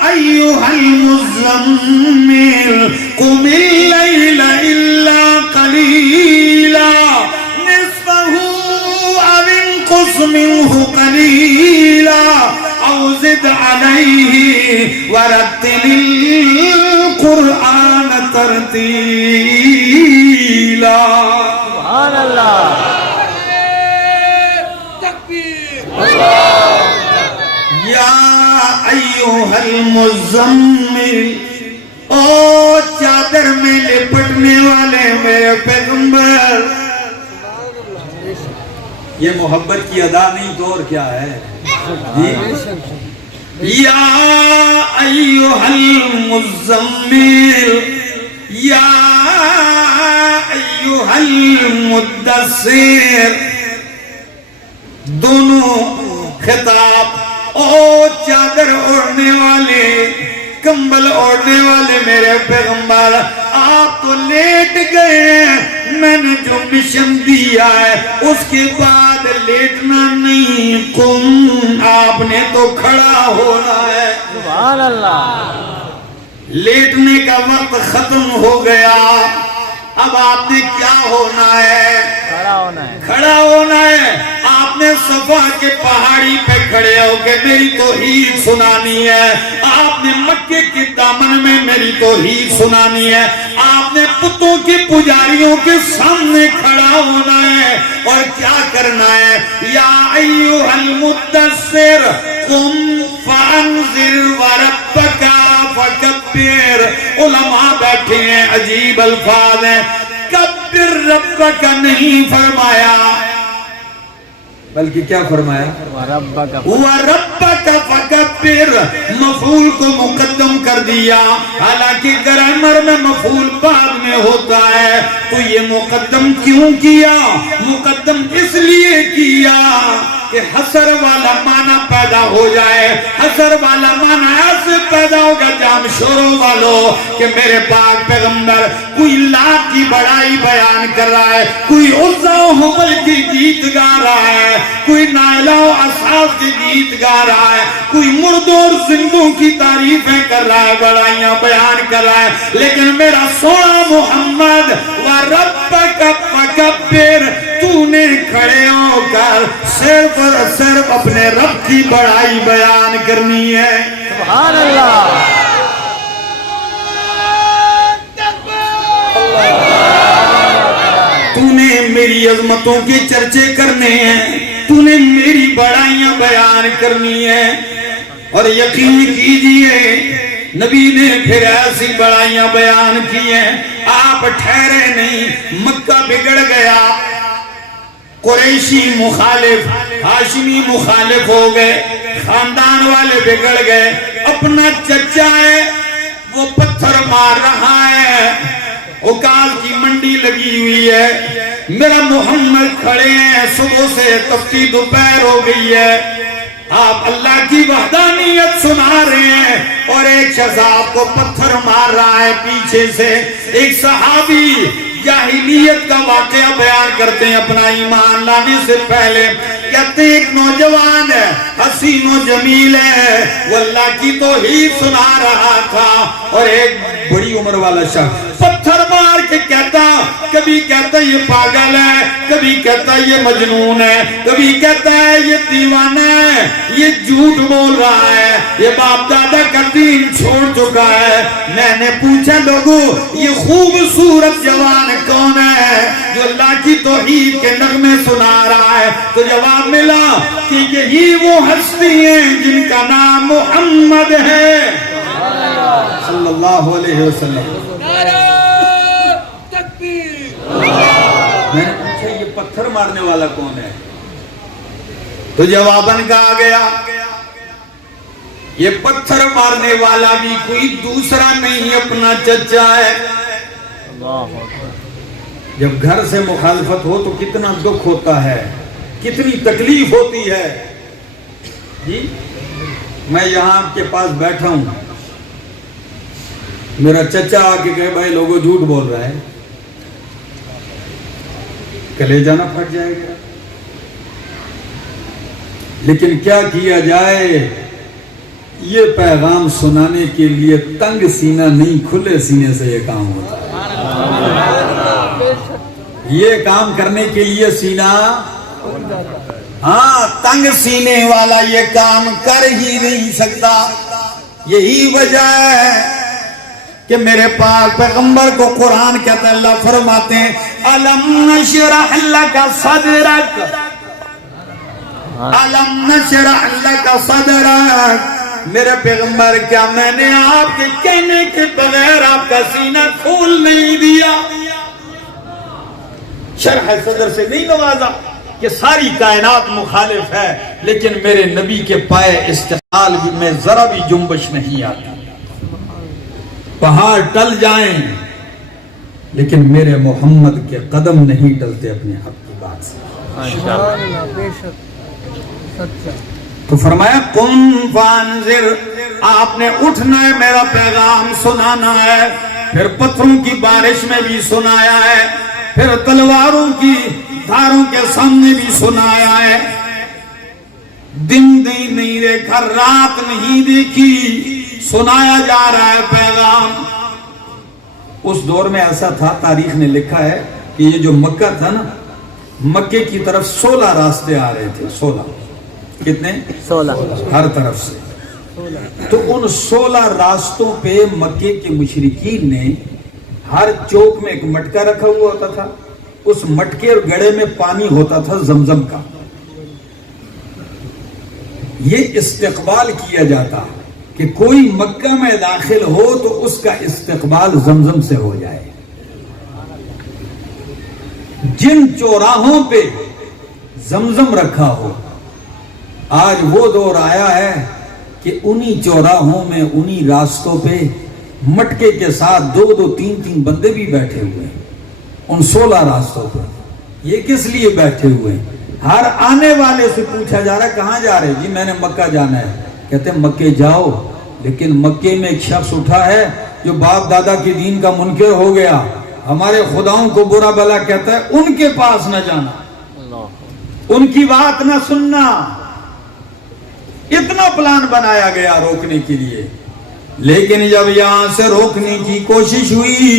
ایھا المزمل قم اللیل الا قلیلا نصفہ او انقص منہ قلیلا او زد علیہ ورتل القرآن ترتیلا سبحان اللہ یا ایوہ المزمل، او چادر میں لپٹنے والے میرے پیغمبر. یہ محبت کی ادا نہیں تو اور کیا ہے جی؟ یا ایوہ المزمل یا ایوہ المدثر، دونوں خطاب. او چادر اوڑھنے والے، کمبل اوڑھنے والے میرے پیغمبر، آپ تو لیٹ گئے ہیں. میں نے جو مشن دیا ہے اس کے بعد لیٹنا نہیں، قم، آپ نے تو کھڑا ہونا ہے. سبحان اللہ لیٹنے کا وقت ختم ہو گیا. اب آپ نے کیا ہونا ہے؟ کھڑا ہونا ہے. کھڑا ہونا ہے. آپ نے صفا کے پہاڑی پہ کھڑے ہو کے میری توحید سنانی ہے. آپ نے مکے کے دامن میں میری توحید سنانی ہے. آپ نے پتوں کے پجاریوں کے سامنے کھڑا ہونا ہے اور کیا کرنا ہے؟ یا ایوہ المدثر قم فانذر وربک فکبر. علماء بیٹھے ہیں، عجیب الفاظ ہیں. کبر ربک نہیں فرمایا، بلکہ کیا فرمایا؟ وَرَبَّكَ فَكَبِّرْ. مفعول کو مقدم کر دیا، حالانکہ گرامر میں مفعول بعد میں ہوتا ہے. تو یہ مقدم کیوں کیا؟ مقدم اس لیے کیا کہ حسر والا معنی پیدا ہو جائے. حسر والا معنی ایسے پیدا ہوگا جام شوروں والوں کہ میرے پاک پیغمبر کوئی لات کی بڑائی بیان کر رہا ہے، کوئی عزا و حبل کی گیت گا رہا ہے، کوئی نائلہ و اصحاب کی گیت گا رہا ہے، کوئی مردوں اور زندوں کی تعریفیں کر رہا ہے، بڑائیاں بیان کر رہا ہے. لیکن میرا سونا محمد وَرَبَّكَ فَكَبِّرْ، تو نے کھڑے ہو کر صرف اور صرف اپنے رب کی بڑائی بیان کرنی ہے. سبحان اللہ تو نے میری عظمتوں کے چرچے کرنے ہیں، تو نے میری بڑائیاں بیان کرنی ہے. اور یقین کیجئے نبی نے پھر ایسی بڑائیاں بیان کی ہیں. آپ ٹھہرے نہیں، مکہ بگڑ گیا. قریشی مخالف، ہاشمی مخالف ہو گئے، خاندان والے بگڑ گئے. اپنا چچا ہے وہ پتھر مار رہا ہے، عکاظ کی منڈی لگی ہوئی ہے. میرا محمد کھڑے ہیں، صبح سے تفتی دوپہر ہو گئی ہے. آپ اللہ کی وحدانیت سنا رہے ہیں اور ایک شخص آپ کو پتھر مار رہا ہے پیچھے سے. ایک صحابی جاہلیت کا واقعہ بیان کرتے ہیں اپنا ایمان لانے سے پہلے. کہتے ہیں ایک نوجوان ہے، حسین و جمیل ہے، وہ اللہ کی توحید سنا رہا تھا. اور ایک بڑی عمر والا شخص پتھر مار کے کہتا، کبھی کہتا یہ پاگل ہے، کبھی کہتا یہ مجنون ہے، کبھی کہتا ہے یہ دیوانہ ہے، یہ جھوٹ بول رہا ہے، یہ باپ دادا کا دین چھوڑ چکا ہے. میں نے پوچھا لوگوں یہ خوبصورت جوان کون ہے جو اللہ کی توحید کے نغمے سنا رہا ہے؟ تو جواب ملا کہ یہی وہ ہستی ہیں جن کا نام محمد ہے صلی اللہ علیہ وسلم. میں نے پوچھا یہ پتھر مارنے والا کون ہے؟ تو جواباً کہا گیا یہ پتھر مارنے والا بھی کوئی دوسرا نہیں، اپنا چچا ہے. جب گھر سے مخالفت ہو تو کتنا دکھ ہوتا ہے، کتنی تکلیف ہوتی ہے. جی میں یہاں آپ کے پاس بیٹھا ہوں، میرا چچا آ کے کہے بھائی لوگوں جھوٹ بول رہا ہے، کلیجہ نہ پھٹ جائے گا. لیکن کیا کیا جائے، یہ پیغام سنانے کے لیے تنگ سینہ نہیں، کھلے سینے سے یہ کام ہوتا ہے. یہ کام کرنے کے لیے سینہ، ہاں تنگ سینے والا یہ کام کر ہی نہیں سکتا. یہی وجہ ہے کہ میرے پاک پیغمبر کو قرآن کہتا ہے، اللہ فرماتے ہیں الم نشرح لک صدرک، الم نشرح لک صدرک، میرے پیغمبر کیا میں نے آپ کے کہنے کے بغیر آپ کا سینہ کھول نہیں دیا؟ شرح صدر سے نہیں نوازا کہ ساری کائنات مخالف ہے، لیکن میرے نبی کے پائے استقلال بھی میں ذرا بھی جنبش نہیں آتی، پہاڑ ٹل جائیں لیکن میرے محمد کے قدم نہیں ٹلتے اپنے حق کی بات سے۔ تو فرمایا قم فانذر، آپ نے اٹھنا ہے، میرا پیغام سنانا ہے، پھر پتھروں کی بارش میں بھی سنایا ہے، پھر تلواروں کی دھاروں کے سامنے بھی سنایا ہے، دن نہیں دیکھا، رات نہیں دیکھی، سنایا جا رہا ہے پیغام۔ اس دور میں ایسا تھا، تاریخ نے لکھا ہے کہ یہ جو مکہ تھا نا، مکے کی طرف 16 راستے آ رہے تھے، 16 کتنے؟ 16 ہر طرف سے۔ تو ان 16 راستوں پہ مکے کے مشرکین نے ہر چوک میں ایک مٹکا رکھا ہوا ہوتا تھا، اس مٹکے اور گڑے میں پانی ہوتا تھا زمزم کا، یہ استقبال کیا جاتا کہ کوئی مکہ میں داخل ہو تو اس کا استقبال زمزم سے ہو جائے۔ جن چوراہوں پہ زمزم رکھا ہو، آج وہ دور آیا ہے کہ انہی چوراہوں میں انہی راستوں پہ مٹکے کے ساتھ 2-2 3-3 بندے بھی بیٹھے ہوئے ہیں ان 16 راستوں پر۔ یہ کس لیے بیٹھے ہوئے ہیں؟ ہر آنے والے سے پوچھا جا رہا ہے کہاں جا رہے؟ جی میں نے مکہ جانا ہے۔ کہتے ہیں مکے جاؤ، لیکن مکے میں ایک شخص اٹھا ہے جو باپ دادا کے دین کا منکر ہو گیا، ہمارے خداؤں کو برا بلا کہتا ہے، ان کے پاس نہ جانا، ان کی بات نہ سننا۔ اتنا پلان بنایا گیا روکنے کے لیے، لیکن جب یہاں سے روکنے کی کوشش ہوئی،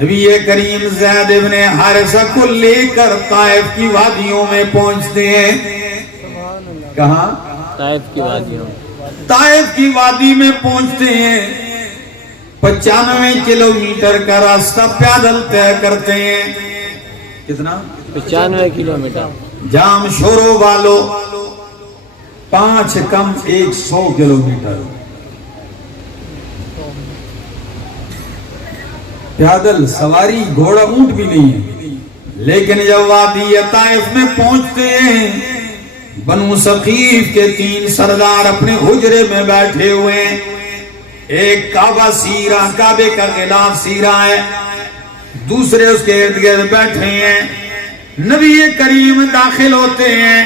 نبی کریم زید ابن حارثہ کو لے کر طائف کی وادیوں میں پہنچتے ہیں۔ کہاں؟ طائف کی وادیوں، طائف کی وادی میں پہنچتے ہیں، 95 کلومیٹر کا راستہ پیدل طے کرتے ہیں۔ کتنا؟ 95 کلومیٹر۔ جام شورو والو 5 کم 100 کلومیٹر پیدل، سواری گھوڑا اونٹ بھی نہیں ہے۔ لیکن جب وادی طائف میں پہنچتے ہیں، بنو ثقیف کے 3 سردار اپنے حجرے میں بیٹھے ہوئے ہیں، ایک کعبہ سیرا، کعبے کا غلاف سیرا ہے، دوسرے اس کے ارد گرد بیٹھے ہیں۔ نبی کریم داخل ہوتے ہیں،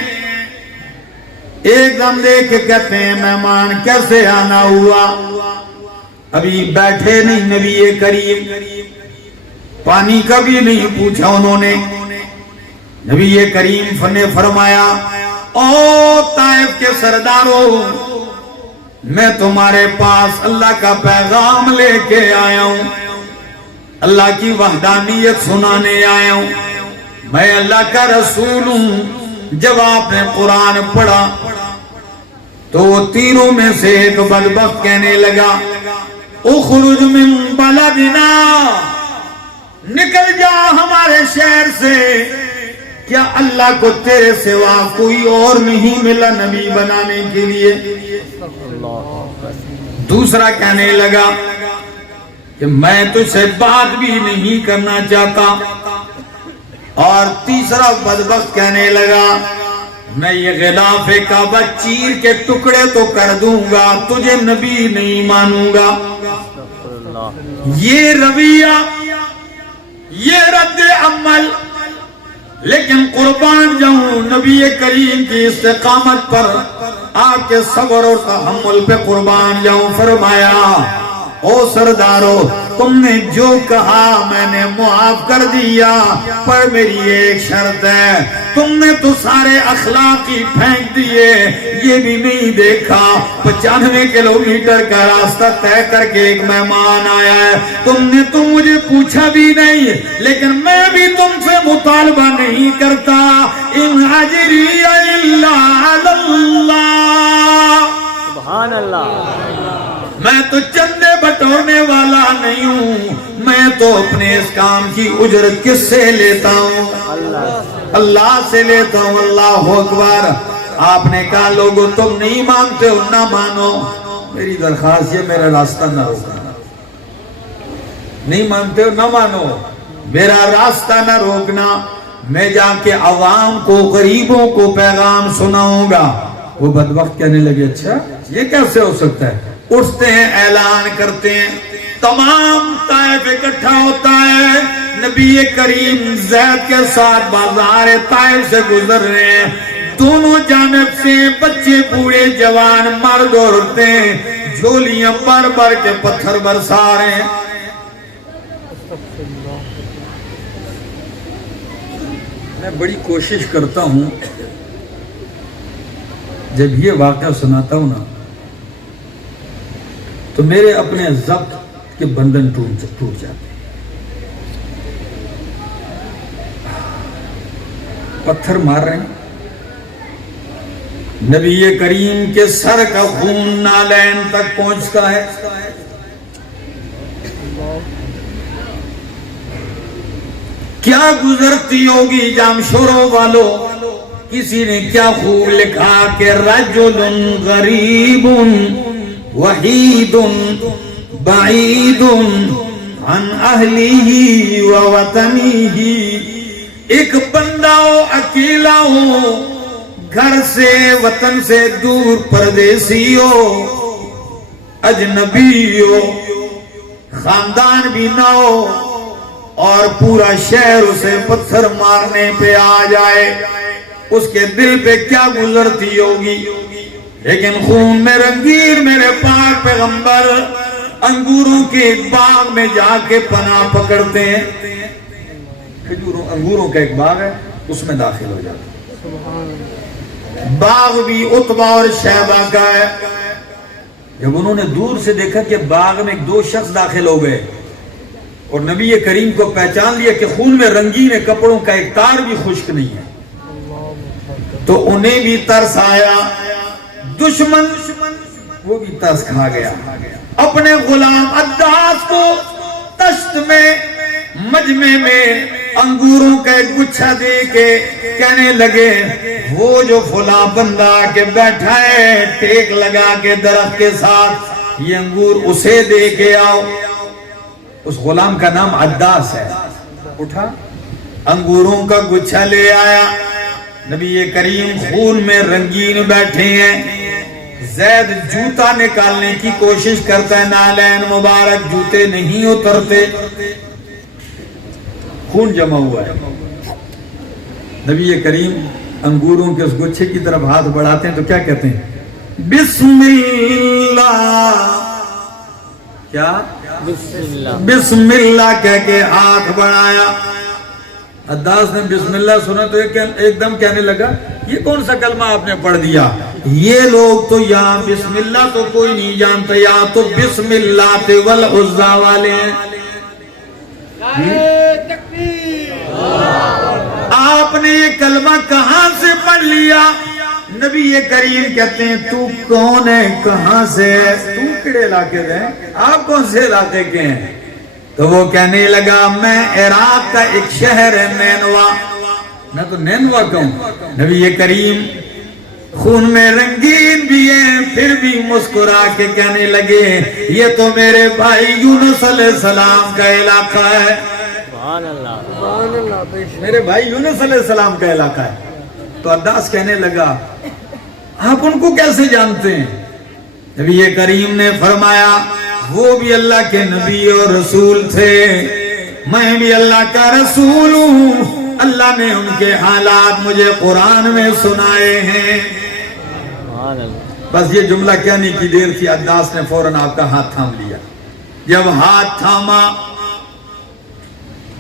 ایک دم دیکھ کے کہتے ہیں مہمان کیسے آنا ہوا؟ ابھی بیٹھے نہیں نبی کریم، پانی کا بھی نہیں پوچھا انہوں نے۔ نبی کریم نے فرمایا او طائف کے سرداروں، میں تمہارے پاس اللہ کا پیغام لے کے آیا ہوں، اللہ کی وحدانیت سنانے آیا ہوں، میں اللہ کا رسول ہوں۔ جب آپ نے قرآن پڑھا تو وہ تینوں میں سے ایک بدبخت کہنے لگا اخرج من بلدنا، نکل جا ہمارے شہر سے، کیا اللہ کو تیرے سوا کوئی اور نہیں ملا نبی بنانے کے لیے؟ دوسرا کہنے لگا کہ میں تجھ سے بات بھی نہیں کرنا چاہتا، اور تیسرا بدبخت کہنے لگا میں یہ غلاف کعبہ چیر کے ٹکڑے تو کر دوں گا، تجھے نبی نہیں مانوں گا۔ یہ رویہ، یہ رد عمل، لیکن قربان جاؤں نبی کریم کی استقامت پر، آپ کے صبر اور تحمل پہ قربان جاؤں۔ فرمایا او سردارو، تم نے جو کہا میں نے معاف کر دیا، پر میری ایک شرط ہے، تم نے تو سارے اخلاقی پھینک دیے، یہ بھی نہیں دیکھا 95 کلومیٹر کا راستہ طے کر کے ایک مہمان آیا ہے، تم نے تو مجھے پوچھا بھی نہیں، لیکن میں بھی تم سے مطالبہ نہیں کرتا، ان اجری الا علی اللہ، سبحان اللہ، میں تو چندے بٹورنے والا کام کی اجرت کس سے لیتا ہوں؟ اللہ سے لیتا ہوں۔ اللہ اکبر۔ آپ نے کہا لوگوں تم نہیں مانتے ہو، نہ مانو، میری درخواست یہ میرا راستہ نہ روکنا۔ نہیں مانتے ہو نہ مانو، میرا راستہ نہ روکنا، میں جا کے عوام کو، غریبوں کو پیغام سناؤں گا۔ وہ بدبخت کہنے لگے اچھا یہ کیسے ہو سکتا ہے؟ اٹھتے ہیں، اعلان کرتے ہیں، تمام طائف اکٹھا ہوتا ہے۔ نبی کریم زید کے ساتھ بازار طائف سے گزر رہے ہیں، دونوں جانب سے بچے، بوڑھے، جوان، مرد اور عورتیں جھولیاں بھر بھر کے پتھر برسا رہے ہیں۔ میں بڑی کوشش کرتا ہوں جب یہ واقعہ سناتا ہوں نا تو میرے اپنے ضبط کے بندھن ٹوٹ جاتے ہیں۔ پتھر مار رہے ہیں، نبی کریم کے سر کا خون نالین تک پہنچتا ہے۔ کیا گزرتی ہوگی جامشوروں والوں، کسی نے کیا خوب لکھا کہ رجل غریب وحید بعید عن اہلہ و وطنہ، ایک بندہ ہو، اکیلا ہو، گھر سے، وطن سے دور، پردیسی ہو، اجنبی ہو، خاندان بھی نہ ہو، اور پورا شہر اسے پتھر مارنے پہ آ جائے، اس کے دل پہ کیا گزرتی ہوگی۔ لیکن خون میں رنگین میرے پاک پیغمبر انگوروں کے باغ میں جا کے پناہ پکڑتے ہیں۔ انگوروں کا ایک باغ ہے، اس میں داخل ہو جاتے ہیں۔ باغ بھی عتبہ اور شیبہ کا ہے۔ جب انہوں نے دور سے دیکھا کہ باغ میں 2 شخص داخل ہو گئے اور نبی کریم کو پہچان لیا کہ خون میں رنگین کپڑوں کا ایک تار بھی خشک نہیں ہے، تو انہیں بھی ترس آیا۔ دشمن وہ بھی ترس کھا گیا۔ اپنے غلام عداس کو تشت میں، مجمع میں انگوروں کا ایک گچھا دے کے کہنے لگے وہ جو فلاں بندہ کے بیٹھا ہے ٹیک لگا کے درخت کے ساتھ، یہ انگور اسے دے کے آؤ۔ اس غلام کا نام عداس ہے۔ اٹھا، انگوروں کا گچھا لے آیا۔ نبی کریم خون میں رنگین بیٹھے ہیں۔ زید جوتا نکالنے کی کوشش کرتا ہے، نالین مبارک، جوتے نہیں اترتے، خون جمع ہوا ہے۔ نبی کریم انگوروں کے اس گچھے کی طرف ہاتھ بڑھاتے ہیں تو کیا کہتے ہیں؟ بسم اللہ۔ کیا؟ بسم اللہ کہہ کے ہاتھ بڑھایا۔ عداس نے بسم اللہ سنا تو ایک دم کہنے لگا یہ کون سا کلمہ آپ نے پڑھ دیا؟ یہ لوگ تو یہاں بسم اللہ تو کوئی نہیں جانتا، یہاں تو بسم اللہ والعزیٰ والے ہیں۔ آپ نے یہ کلمہ کہاں سے پڑھ لیا؟ نبی کریم کہتے ہیں تو کون ہے، کہاں سے ہے، تو کڑے علاقے دیں، آپ کون سے علاقے کے ہیں؟ تو وہ کہنے لگا میں عراق کا ایک شہر ہے نینوا۔ میں تو نینوا کا ہوں۔ نبی کریم خون میں رنگین بھی ہیں، پھر بھی مسکرا کے کہنے لگے یہ تو میرے بھائی یونس علیہ السلام کا علاقہ ہے۔ میرے بھائی یونس علیہ السلام کا علاقہ ہے۔ تو عداس کہنے لگا آپ ان کو کیسے جانتے ہیں؟ نبی کریم نے فرمایا وہ بھی اللہ کے نبی اور رسول تھے، میں بھی اللہ کا رسول ہوں، اللہ نے ان کے حالات مجھے قرآن میں سنائے ہیں۔ بس یہ جملہ کہنے کی دیر تھی، عداس نے فوراً آپ کا ہاتھ تھام لیا۔ جب ہاتھ تھاما،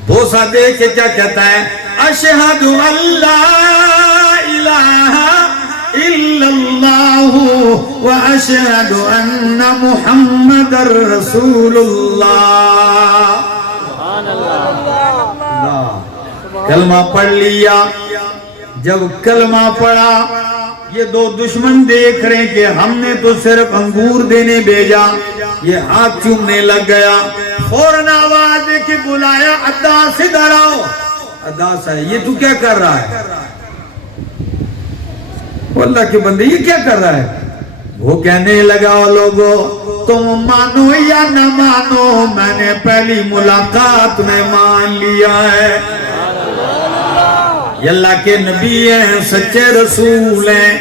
بوسہ دے کے کیا کہتا ہے؟ اشہد اللہ الہ الا اللہ واشہد ان محمد رسول اللہ۔ کلمہ پڑھ لیا۔ جب کلمہ پڑھا یہ دو دشمن دیکھ رہے کہ ہم نے تو صرف انگور دینے بھیجا، یہ ہاتھ چومنے لگ گیا، فوراً آواز دے کے بلایا عداس ادھر آؤ۔ عداس ہے، یہ تو کیا کر رہا ہے؟ وہ اللہ کے بندے یہ کیا کر رہا ہے؟ وہ کہنے لگا لوگو تم مانو یا نہ مانو، میں نے پہلی ملاقات میں مان لیا ہے، یہ اللہ کے نبی ہیں، سچے رسول ہیں۔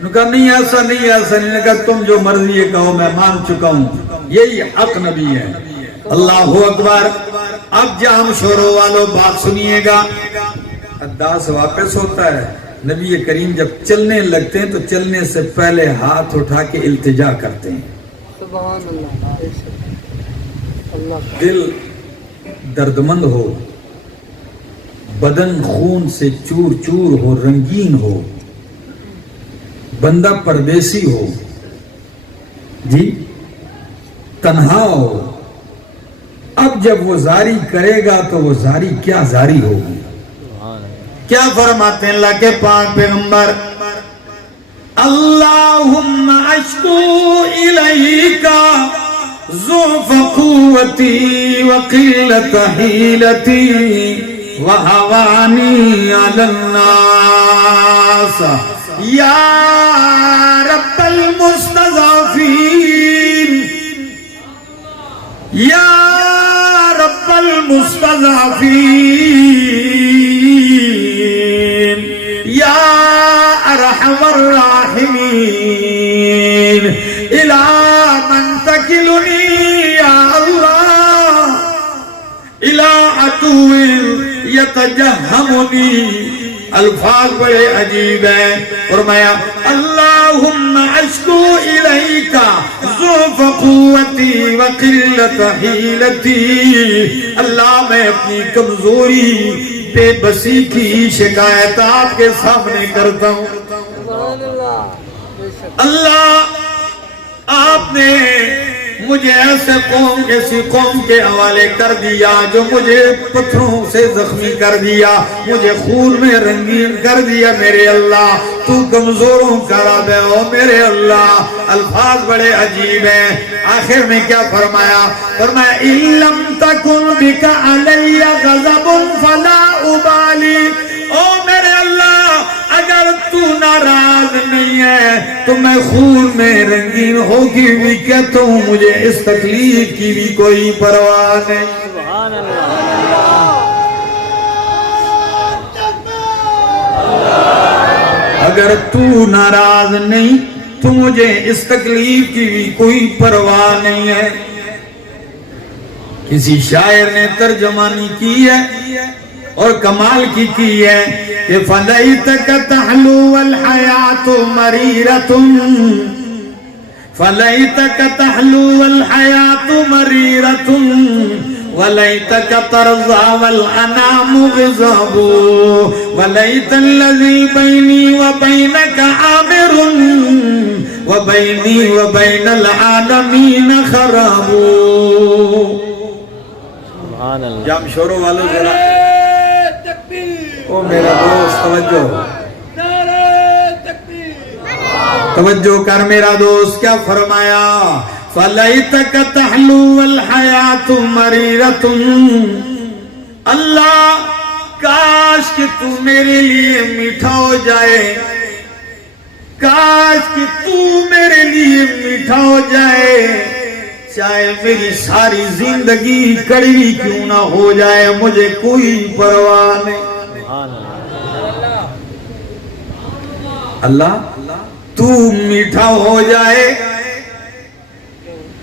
انہوں نے کہا نہیں ایسا نہیں، ایسا نہیں۔ نے کہا تم جو مرضی کہو میں مان چکا ہوں، یہی حق نبی ہے۔ اللہ اکبر۔ اب جام شوروں والوں بات سنیے گا، عداس واپس ہوتا ہے، نبی کریم جب چلنے لگتے ہیں تو چلنے سے پہلے ہاتھ اٹھا کے التجا کرتے ہیں۔ دل دردمند ہو، بدن خون سے چور چور ہو، رنگین ہو، بندہ پردیسی ہو، جی تنہا ہو، اب جب وہ زاری کرے گا تو وہ زاری کیا زاری ہوگی؟ کیا فرماتے ہیں اللہ کے پاک پیغمبر؟ اللہم اشکو الیکا ضعف قوتی وقلت حیلتی وہوانی علی الناس یا رب المستضعفین، یا رب المستضعفین، یا ارحم الراحمین، الہ من تکلنی یا اللہ الہ عدو یتجہمنی۔ الفاظ بڑے عجیب ہیں، فرمایا اللہم اشکو الیکا ضعف قوتی وقلت حیلتی، اللہ میں اپنی کمزوری بے بسی کی شکایت آپ کے سامنے کرتا ہوں۔ اللہ آپ نے مجھے ایسی قوم کے حوالے کر دیا جو مجھے پتھروں سے زخمی کر دیا، مجھے خون میں رنگین کر دیا، میرے اللہ تو کمزوروں کا رب ہے، او میرے اللہ۔ الفاظ بڑے عجیب ہیں، آخر میں کیا فرمایا؟ فرمایا اِن لَمْ تَكُنْ بِكَ عَلَيَّ غَضَبٌ فَلَا أُبَالِي، او میرے اللہ اگر تو ناراض نہیں ہے تو میں خون میں رنگین ہو کی بھی کہتا ہوں، مجھے اس تکلیف کی بھی کوئی پرواہ نہیں۔ سبحان اللہ۔ اگر تو ناراض نہیں تو مجھے اس تکلیف کی بھی کوئی پرواہ نہیں ہے۔ کسی شاعر نے ترجمانی کی ہے اور کمال کی ہے کہ فَلَيْتَكَ تَحْلُو وَالْحَيَاةُ مَرِيرَةٌ، فَلَيْتَكَ تَحْلُو وَالْحَيَاةُ مَرِيرَةٌ وَلَيْتَكَ تَرْضَى وَالْأَنَامُ غِضَابٌ وَلَيْتَ الَّذِي بَيْنِي وَبَيْنَكَ عَامِرٌ وَبَيْنِي وَبَيْنَ الْعَالَمِينَ خَرَابٌ۔ سبحان اللہ۔ جام شوروں والوں ذرا او میرا دوست توجہ توجہ کر میرا دوست، کیا فرمایا؟ فَلَيْتَكَ تَحْلُو وَالْحَيَاةُ مَرِيرَةٌ، اللہ کاش کہ تو میرے لیے میٹھا ہو جائے، کاش کہ تو میرے لیے میٹھا ہو جائے، چاہے میری ساری زندگی کڑوی کیوں نہ ہو جائے، مجھے کوئی پرواہ نہیں۔ اللہ تو میٹھا ہو جائے،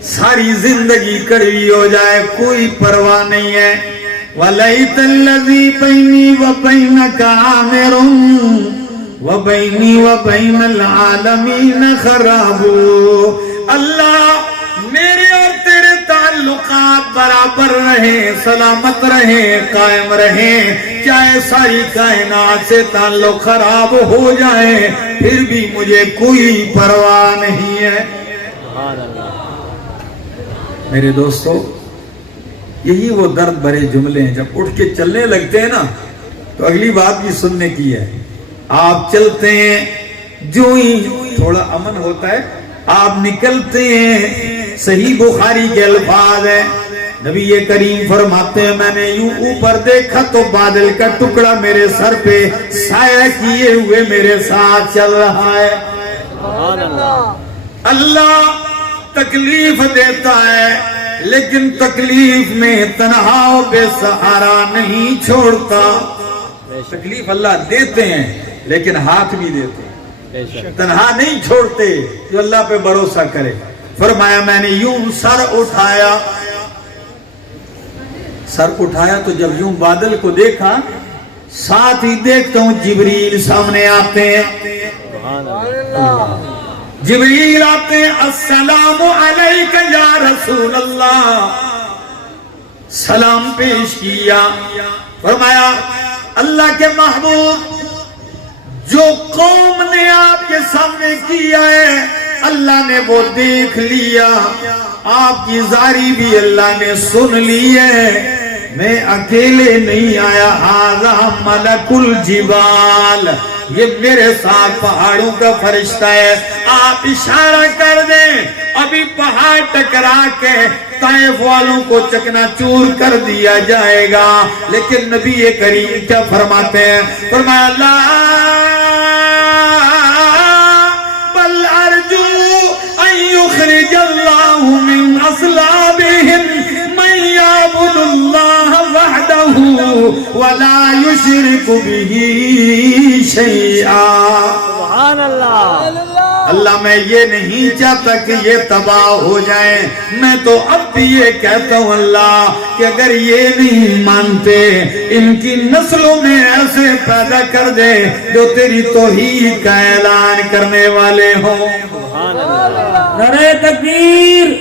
ساری زندگی کڑوی ہو جائے، کوئی پرواہ نہیں ہے۔ وَلَيْتَ الَّذِي بَيْنِي وَبَيْنَكَ عَامِرٌ وَبَيْنِي وَبَيْنَ الْعَالَمِينَ خَرَابٌ۔ اللہ میرے اور تیرے تعلقات برابر رہیں، سلامت رہیں، قائم رہیں، چاہے ساری کائنات سے تعلق خراب ہو جائے پھر بھی مجھے کوئی پرواہ نہیں ہے۔ میرے دوستو، یہی وہ درد بھرے جملے ہیں، جب اٹھ کے چلنے لگتے ہیں نا تو اگلی بات بھی سننے کی ہے۔ آپ چلتے ہیں جو ہی تھوڑا امن ہوتا ہے آپ نکلتے ہیں. صحیح بخاری کے الفاظ ہیں, نبی کریم فرماتے ہیں میں نے یوں اوپر دیکھا تو بادل کا ٹکڑا میرے سر پہ سایہ کیے ہوئے میرے ساتھ چل رہا ہے. سبحان اللہ. اللہ تکلیف دیتا ہے لیکن تکلیف میں تنہا و بے سہارا نہیں چھوڑتا. تکلیف اللہ دیتے ہیں لیکن ہاتھ بھی دیتے ہیں, بے شک. تنہا نہیں چھوڑتے جو اللہ پہ بھروسہ کرے. فرمایا میں نے یوں سر اٹھایا تو جب یوں بادل کو دیکھا ساتھ ہی دیکھتا ہوں جبریل سامنے آتے ہیں. سبحان اللہ. جبریل آتے ہیں, السلام علیکہ یا رسول اللہ, سلام پیش کیا. فرمایا اللہ کے محبوب جو قوم نے آپ کے سامنے کیا ہے اللہ نے وہ دیکھ لیا, آپ کی زاری بھی اللہ نے سن لی ہے. میں اکیلے نہیں آیا, ھذا ملک الجبال, یہ میرے ساتھ پہاڑوں کا فرشتہ ہے. آپ اشارہ کر دیں ابھی پہاڑ ٹکرا کے طائف والوں کو چکنا چور کر دیا جائے گا. لیکن نبی کریم کیا فرماتے ہیں؟ فرمایا لا بل ارجو ان یخرج اللہ من اصلابہم من یعبد اللہ وحدہ ولا یشرک بہ شیئا. سبحان اللہ. اللہ میں یہ نہیں چاہتا کہ یہ تباہ ہو جائیں, میں تو اب بھی یہ کہتا ہوں اللہ کہ اگر یہ نہیں مانتے ان کی نسلوں میں ایسے پیدا کر دے جو تیری توحید کا اعلان کرنے والے ہوں. سبحان اللہ. نعرہ تکبیر,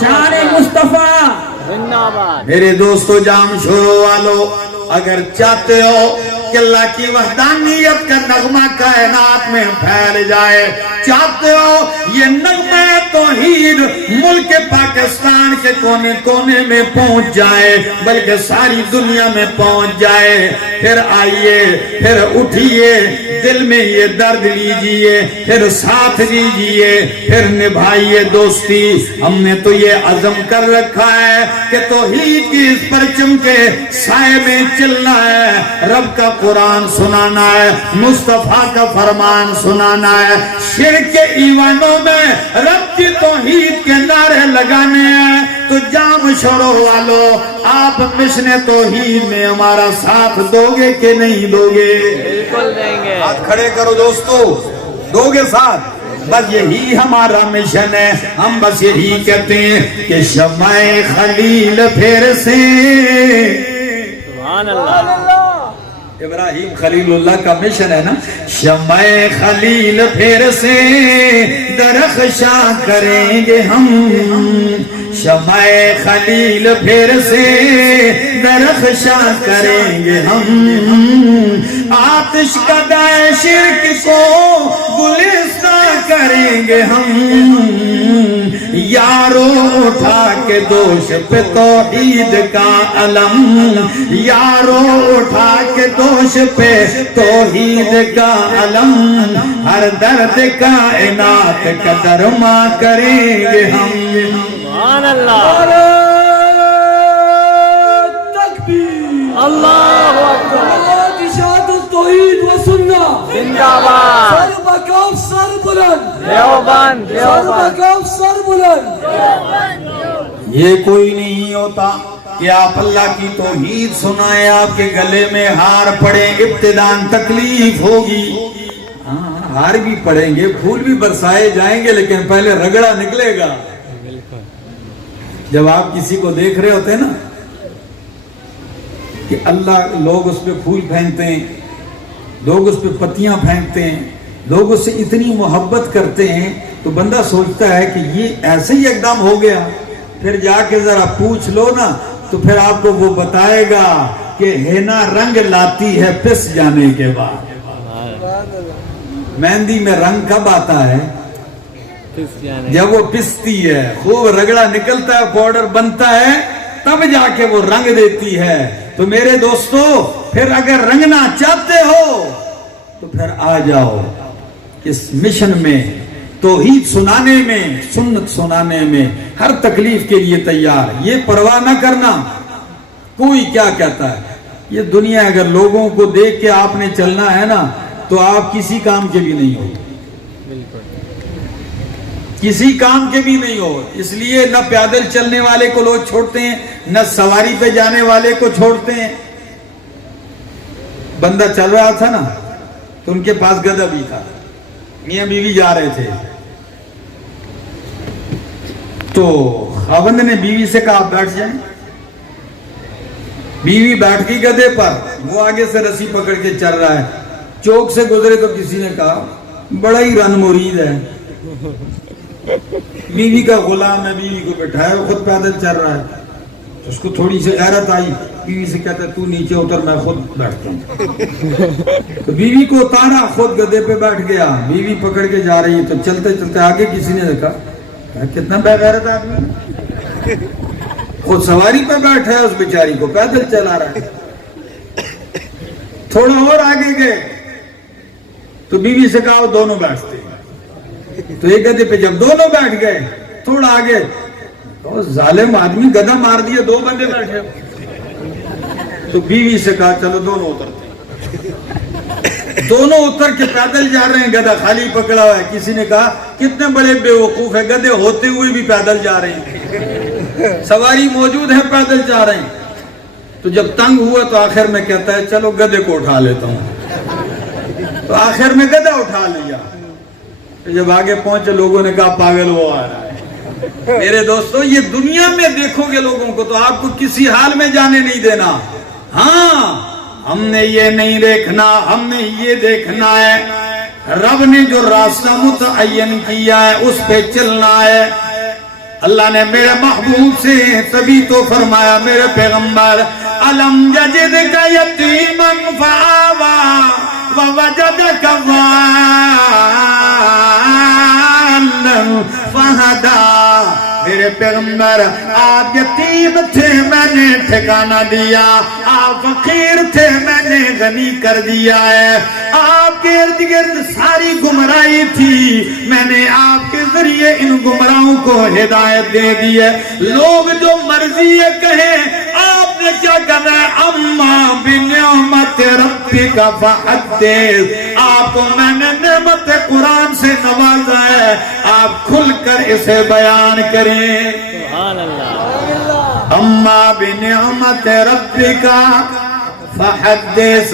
شان مصطفیٰ زندہ باد. میرے دوستو جام شورو والو, اگر چاہتے ہو کہ اللہ کی وحدانیت کا نغمہ کائنات میں پھیل جائے, چاہتے ہو یہ نغمہ توحید ملک پاکستان کے کونے کونے میں پہنچ جائے بلکہ ساری دنیا میں پہنچ جائے, پھر آئیے, پھر اٹھئیے, دل میں یہ درد لیجئے, پھر ساتھ دیجئے, پھر نبھائیے دوستی. ہم نے تو یہ عزم کر رکھا ہے کہ توحید کی اس پرچم کے سائے میں چلنا ہے, رب کا قرآن سنانا ہے, مصطفیٰ کا فرمان سنانا ہے, شرک کے ایوانوں میں رب کی توحید کے نعرے لگانے ہیں. تو جام شورو والو آپ مشن توحید میں ہمارا ساتھ دو گے کہ نہیں دو گے؟ بالکل دیں گے. ہاتھ کھڑے کرو دوستو, دو گے ساتھ؟ بس یہی ہمارا مشن ہے. ہم بس یہی کہتے ہیں کہ شمع خلیل پھر سے. سبحان اللہ. ابراہیم خلیل اللہ کا مشن ہے نا, شمع خلیل پھر سے درخشاں کریں گے ہم, شمع خلیل پھر سے درخشاں کریں گے ہم, آتش کا دائیں شرک کو گلستان کریں گے ہم. یارو اٹھا کے دوش پہ توحید کا علم, یارو اٹھا کے دوش پہ توحید کا علم, ہر درد کائنات کا درما کریں گے ہم. سبحان اللہ. اللہ اکبر. توحید و سننا زندہ باد. سر بکاف سر بلند, دیوبند. سر بکاف سر بلند. یہ کوئی نہیں ہوتا کہ آپ اللہ کی توحید سنائیں, آپ کے گلے میں ہار پڑے, ابتداً تکلیف ہوگی, ہار بھی پڑیں گے, پھول بھی برسائے جائیں گے, لیکن پہلے رگڑا نکلے گا. جب آپ کسی کو دیکھ رہے ہوتے ہیں نا کہ اللہ, لوگ اس پہ پھول پھینکتے ہیں, لوگ اس پہ پتیاں پھینکتے ہیں, لوگ اس سے اتنی محبت کرتے ہیں, تو بندہ سوچتا ہے کہ یہ ایسے ہی ایک دم ہو گیا. پھر جا کے ذرا پوچھ لو نا تو پھر آپ کو وہ بتائے گا کہ ہینا رنگ لاتی ہے پس جانے کے بعد. مہندی میں رنگ کب آتا ہے؟ جب وہ پستی ہے, خوب رگڑا نکلتا ہے, پاؤڈر بنتا ہے, تب جا کے وہ رنگ دیتی ہے. تو میرے دوستو, پھر اگر رنگنا چاہتے ہو تو پھر آ جاؤ, اس مشن میں، توحید سنانے میں، سنت سنانے میں ہر تکلیف کے لیے تیار. یہ پرواہ نہ کرنا کوئی کیا کہتا ہے. یہ دنیا اگر لوگوں کو دیکھ کے آپ نے چلنا ہے نا تو آپ کسی کام کے بھی نہیں ہو، کسی کام کے بھی نہیں ہو. اس لیے نہ پیدل چلنے والے کو لوگ چھوڑتے ہیں، نہ سواری پہ جانے والے کو چھوڑتے ہیں. بندہ چل رہا تھا نا تو ان کے پاس گدھا بھی تھا، میاں بیوی جا رہے تھے تو خاوند نے بیوی سے کہا آپ بیٹھ جائیں. بیوی بیٹھ گئی گدھے پر، وہ آگے سے رسی پکڑ کے چل رہا ہے. چوک سے گزرے تو کسی نے کہا بڑا ہی رن مرید ہے، بیوی کا غلام ہے، بیوی کو بٹھایا، وہ خود پیدل چل رہا ہے. اس کو تھوڑی سی غیرت آئی، بیوی سے کہتا ہے تو نیچے اتر، میں خود بیٹھتا ہوں. تو بیوی کو اتارا، خود گدھے پہ بیٹھ گیا. بیوی پکڑ کے جا رہی ہے تو چلتے چلتے آگے کسی نے دیکھا کتنا بے غیرت آدمی، خود سواری پہ بیٹھا ہے، اس بیچاری کو پیدل چلا رہا ہے. تھوڑا اور آگے گئے تو بیوی سے کہا وہ دونوں بیٹھتے ہیں. تو ایک گدھے پہ جب دونوں بیٹھ گئے، تھوڑا آگے ظالم آدمی گدھا مار دیا، دو بندے بیٹھے. تو بیوی سے کہا چلو دونوں اترتے ہیں. دونوں اتر کے پیدل جا رہے ہیں، گدھا خالی پکڑا ہوا ہے. کسی نے کہا کتنے بڑے بے وقوف ہے، گدھے ہوتے ہوئے بھی پیدل جا رہے ہیں، سواری موجود ہے پیدل جا رہے ہیں. تو جب تنگ ہوا تو آخر میں کہتا ہے چلو گدھے کو اٹھا لیتا ہوں. تو آخر میں گدھا اٹھا لیا. جب آگے پہنچے لوگوں نے کہا پاگل وہ آ رہا ہے. میرے دوستو یہ دنیا میں دیکھو گے لوگوں کو تو آپ کو کسی حال میں جانے نہیں دینا. ہاں ہم نے یہ نہیں دیکھنا، ہم نے یہ دیکھنا ہے رب نے جو راستہ متعین کیا ہے اس پہ چلنا ہے. اللہ نے میرے محبوب سے تبھی تو فرمایا میرے پیغمبر الم یجدک یتیما فآوی ووجدک ضالا فہدا. میرے پیغمبر آپ یتیم تھے، میں نے ٹھکانہ دیا. آپ فقیر تھے، میں نے غنی کر دیا ہے. آپ کے ارد گرد ساری گمراہی تھی، میں نے آپ کے ذریعے ان گمراہوں کو ہدایت دے دی ہے. لوگ جو مرضی ہے کہیں، آپ نے کیا کرنا ہے؟ اما بنعمت ربک فحدث. آپ کو میں نے نعمت قرآن سے نوازا ہے، آپ کھل کر اسے بیان کریں. سبحان اللہ. اما بنعمت ربک فحدث.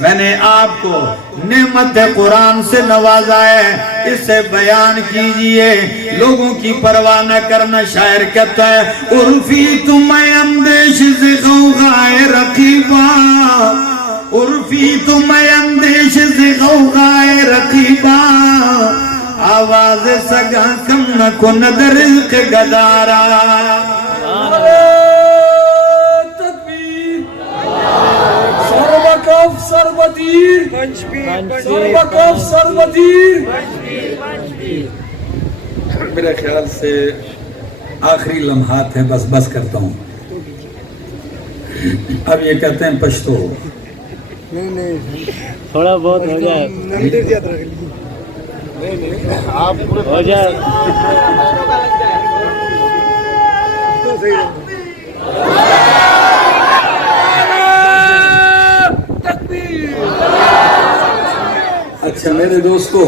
میں نے آپ کو نعمت قرآن سے نوازا ہے، اسے بیان کیجئے. لوگوں کی پرواہ نہ کرنا. شاعر کہتا ہے عرفی تم اندیش سے غوغائے رقیبا، عرفی تم اندیش سے غوغائے رقیبا، آواز سگا کم نہ کن در رزق گدارا. تکبیر. سربکف سربدیر، سربکف سربدیر. میرے خیال سے آخری لمحات ہیں، بس کرتا ہوں. اب یہ کہتے ہیں پشتو، تھوڑا بہت ہو جائے، ہو جائے. اچھا میرے دوستو،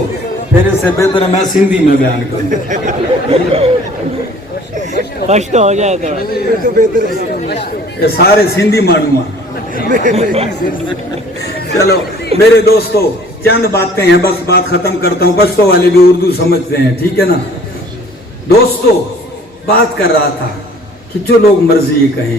پھر اس سے بہتر میں سندھی میں بیان کروں. کشت ہو جائے تو یہ سارے سندھی مانوں. چلو میرے دوستو چند باتیں ہیں، بس بات ختم کرتا ہوں. پشتو والے بھی اردو سمجھتے ہیں، ٹھیک ہے نا. دوستو بات کر رہا تھا کہ جو لوگ مرضی کہیں،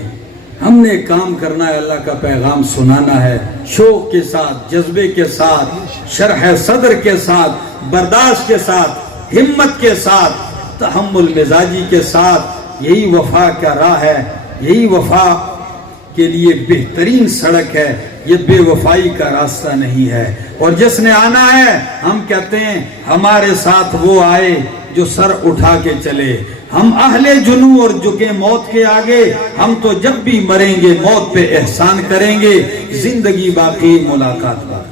ہم نے کام کرنا ہے، اللہ کا پیغام سنانا ہے، شوق کے ساتھ، جذبے کے ساتھ، شرح صدر کے ساتھ، برداشت کے ساتھ، ہمت کے ساتھ، تحمل مزاجی کے ساتھ. یہی وفا کا راہ ہے، یہی وفا کے لیے بہترین سڑک ہے. یہ بے وفائی کا راستہ نہیں ہے. اور جس نے آنا ہے، ہم کہتے ہیں ہمارے ساتھ وہ آئے جو سر اٹھا کے چلے. ہم اہل جنو اور جھکے موت کے آگے. ہم تو جب بھی مریں گے موت پہ احسان کریں گے. زندگی باقی، ملاقات باقی.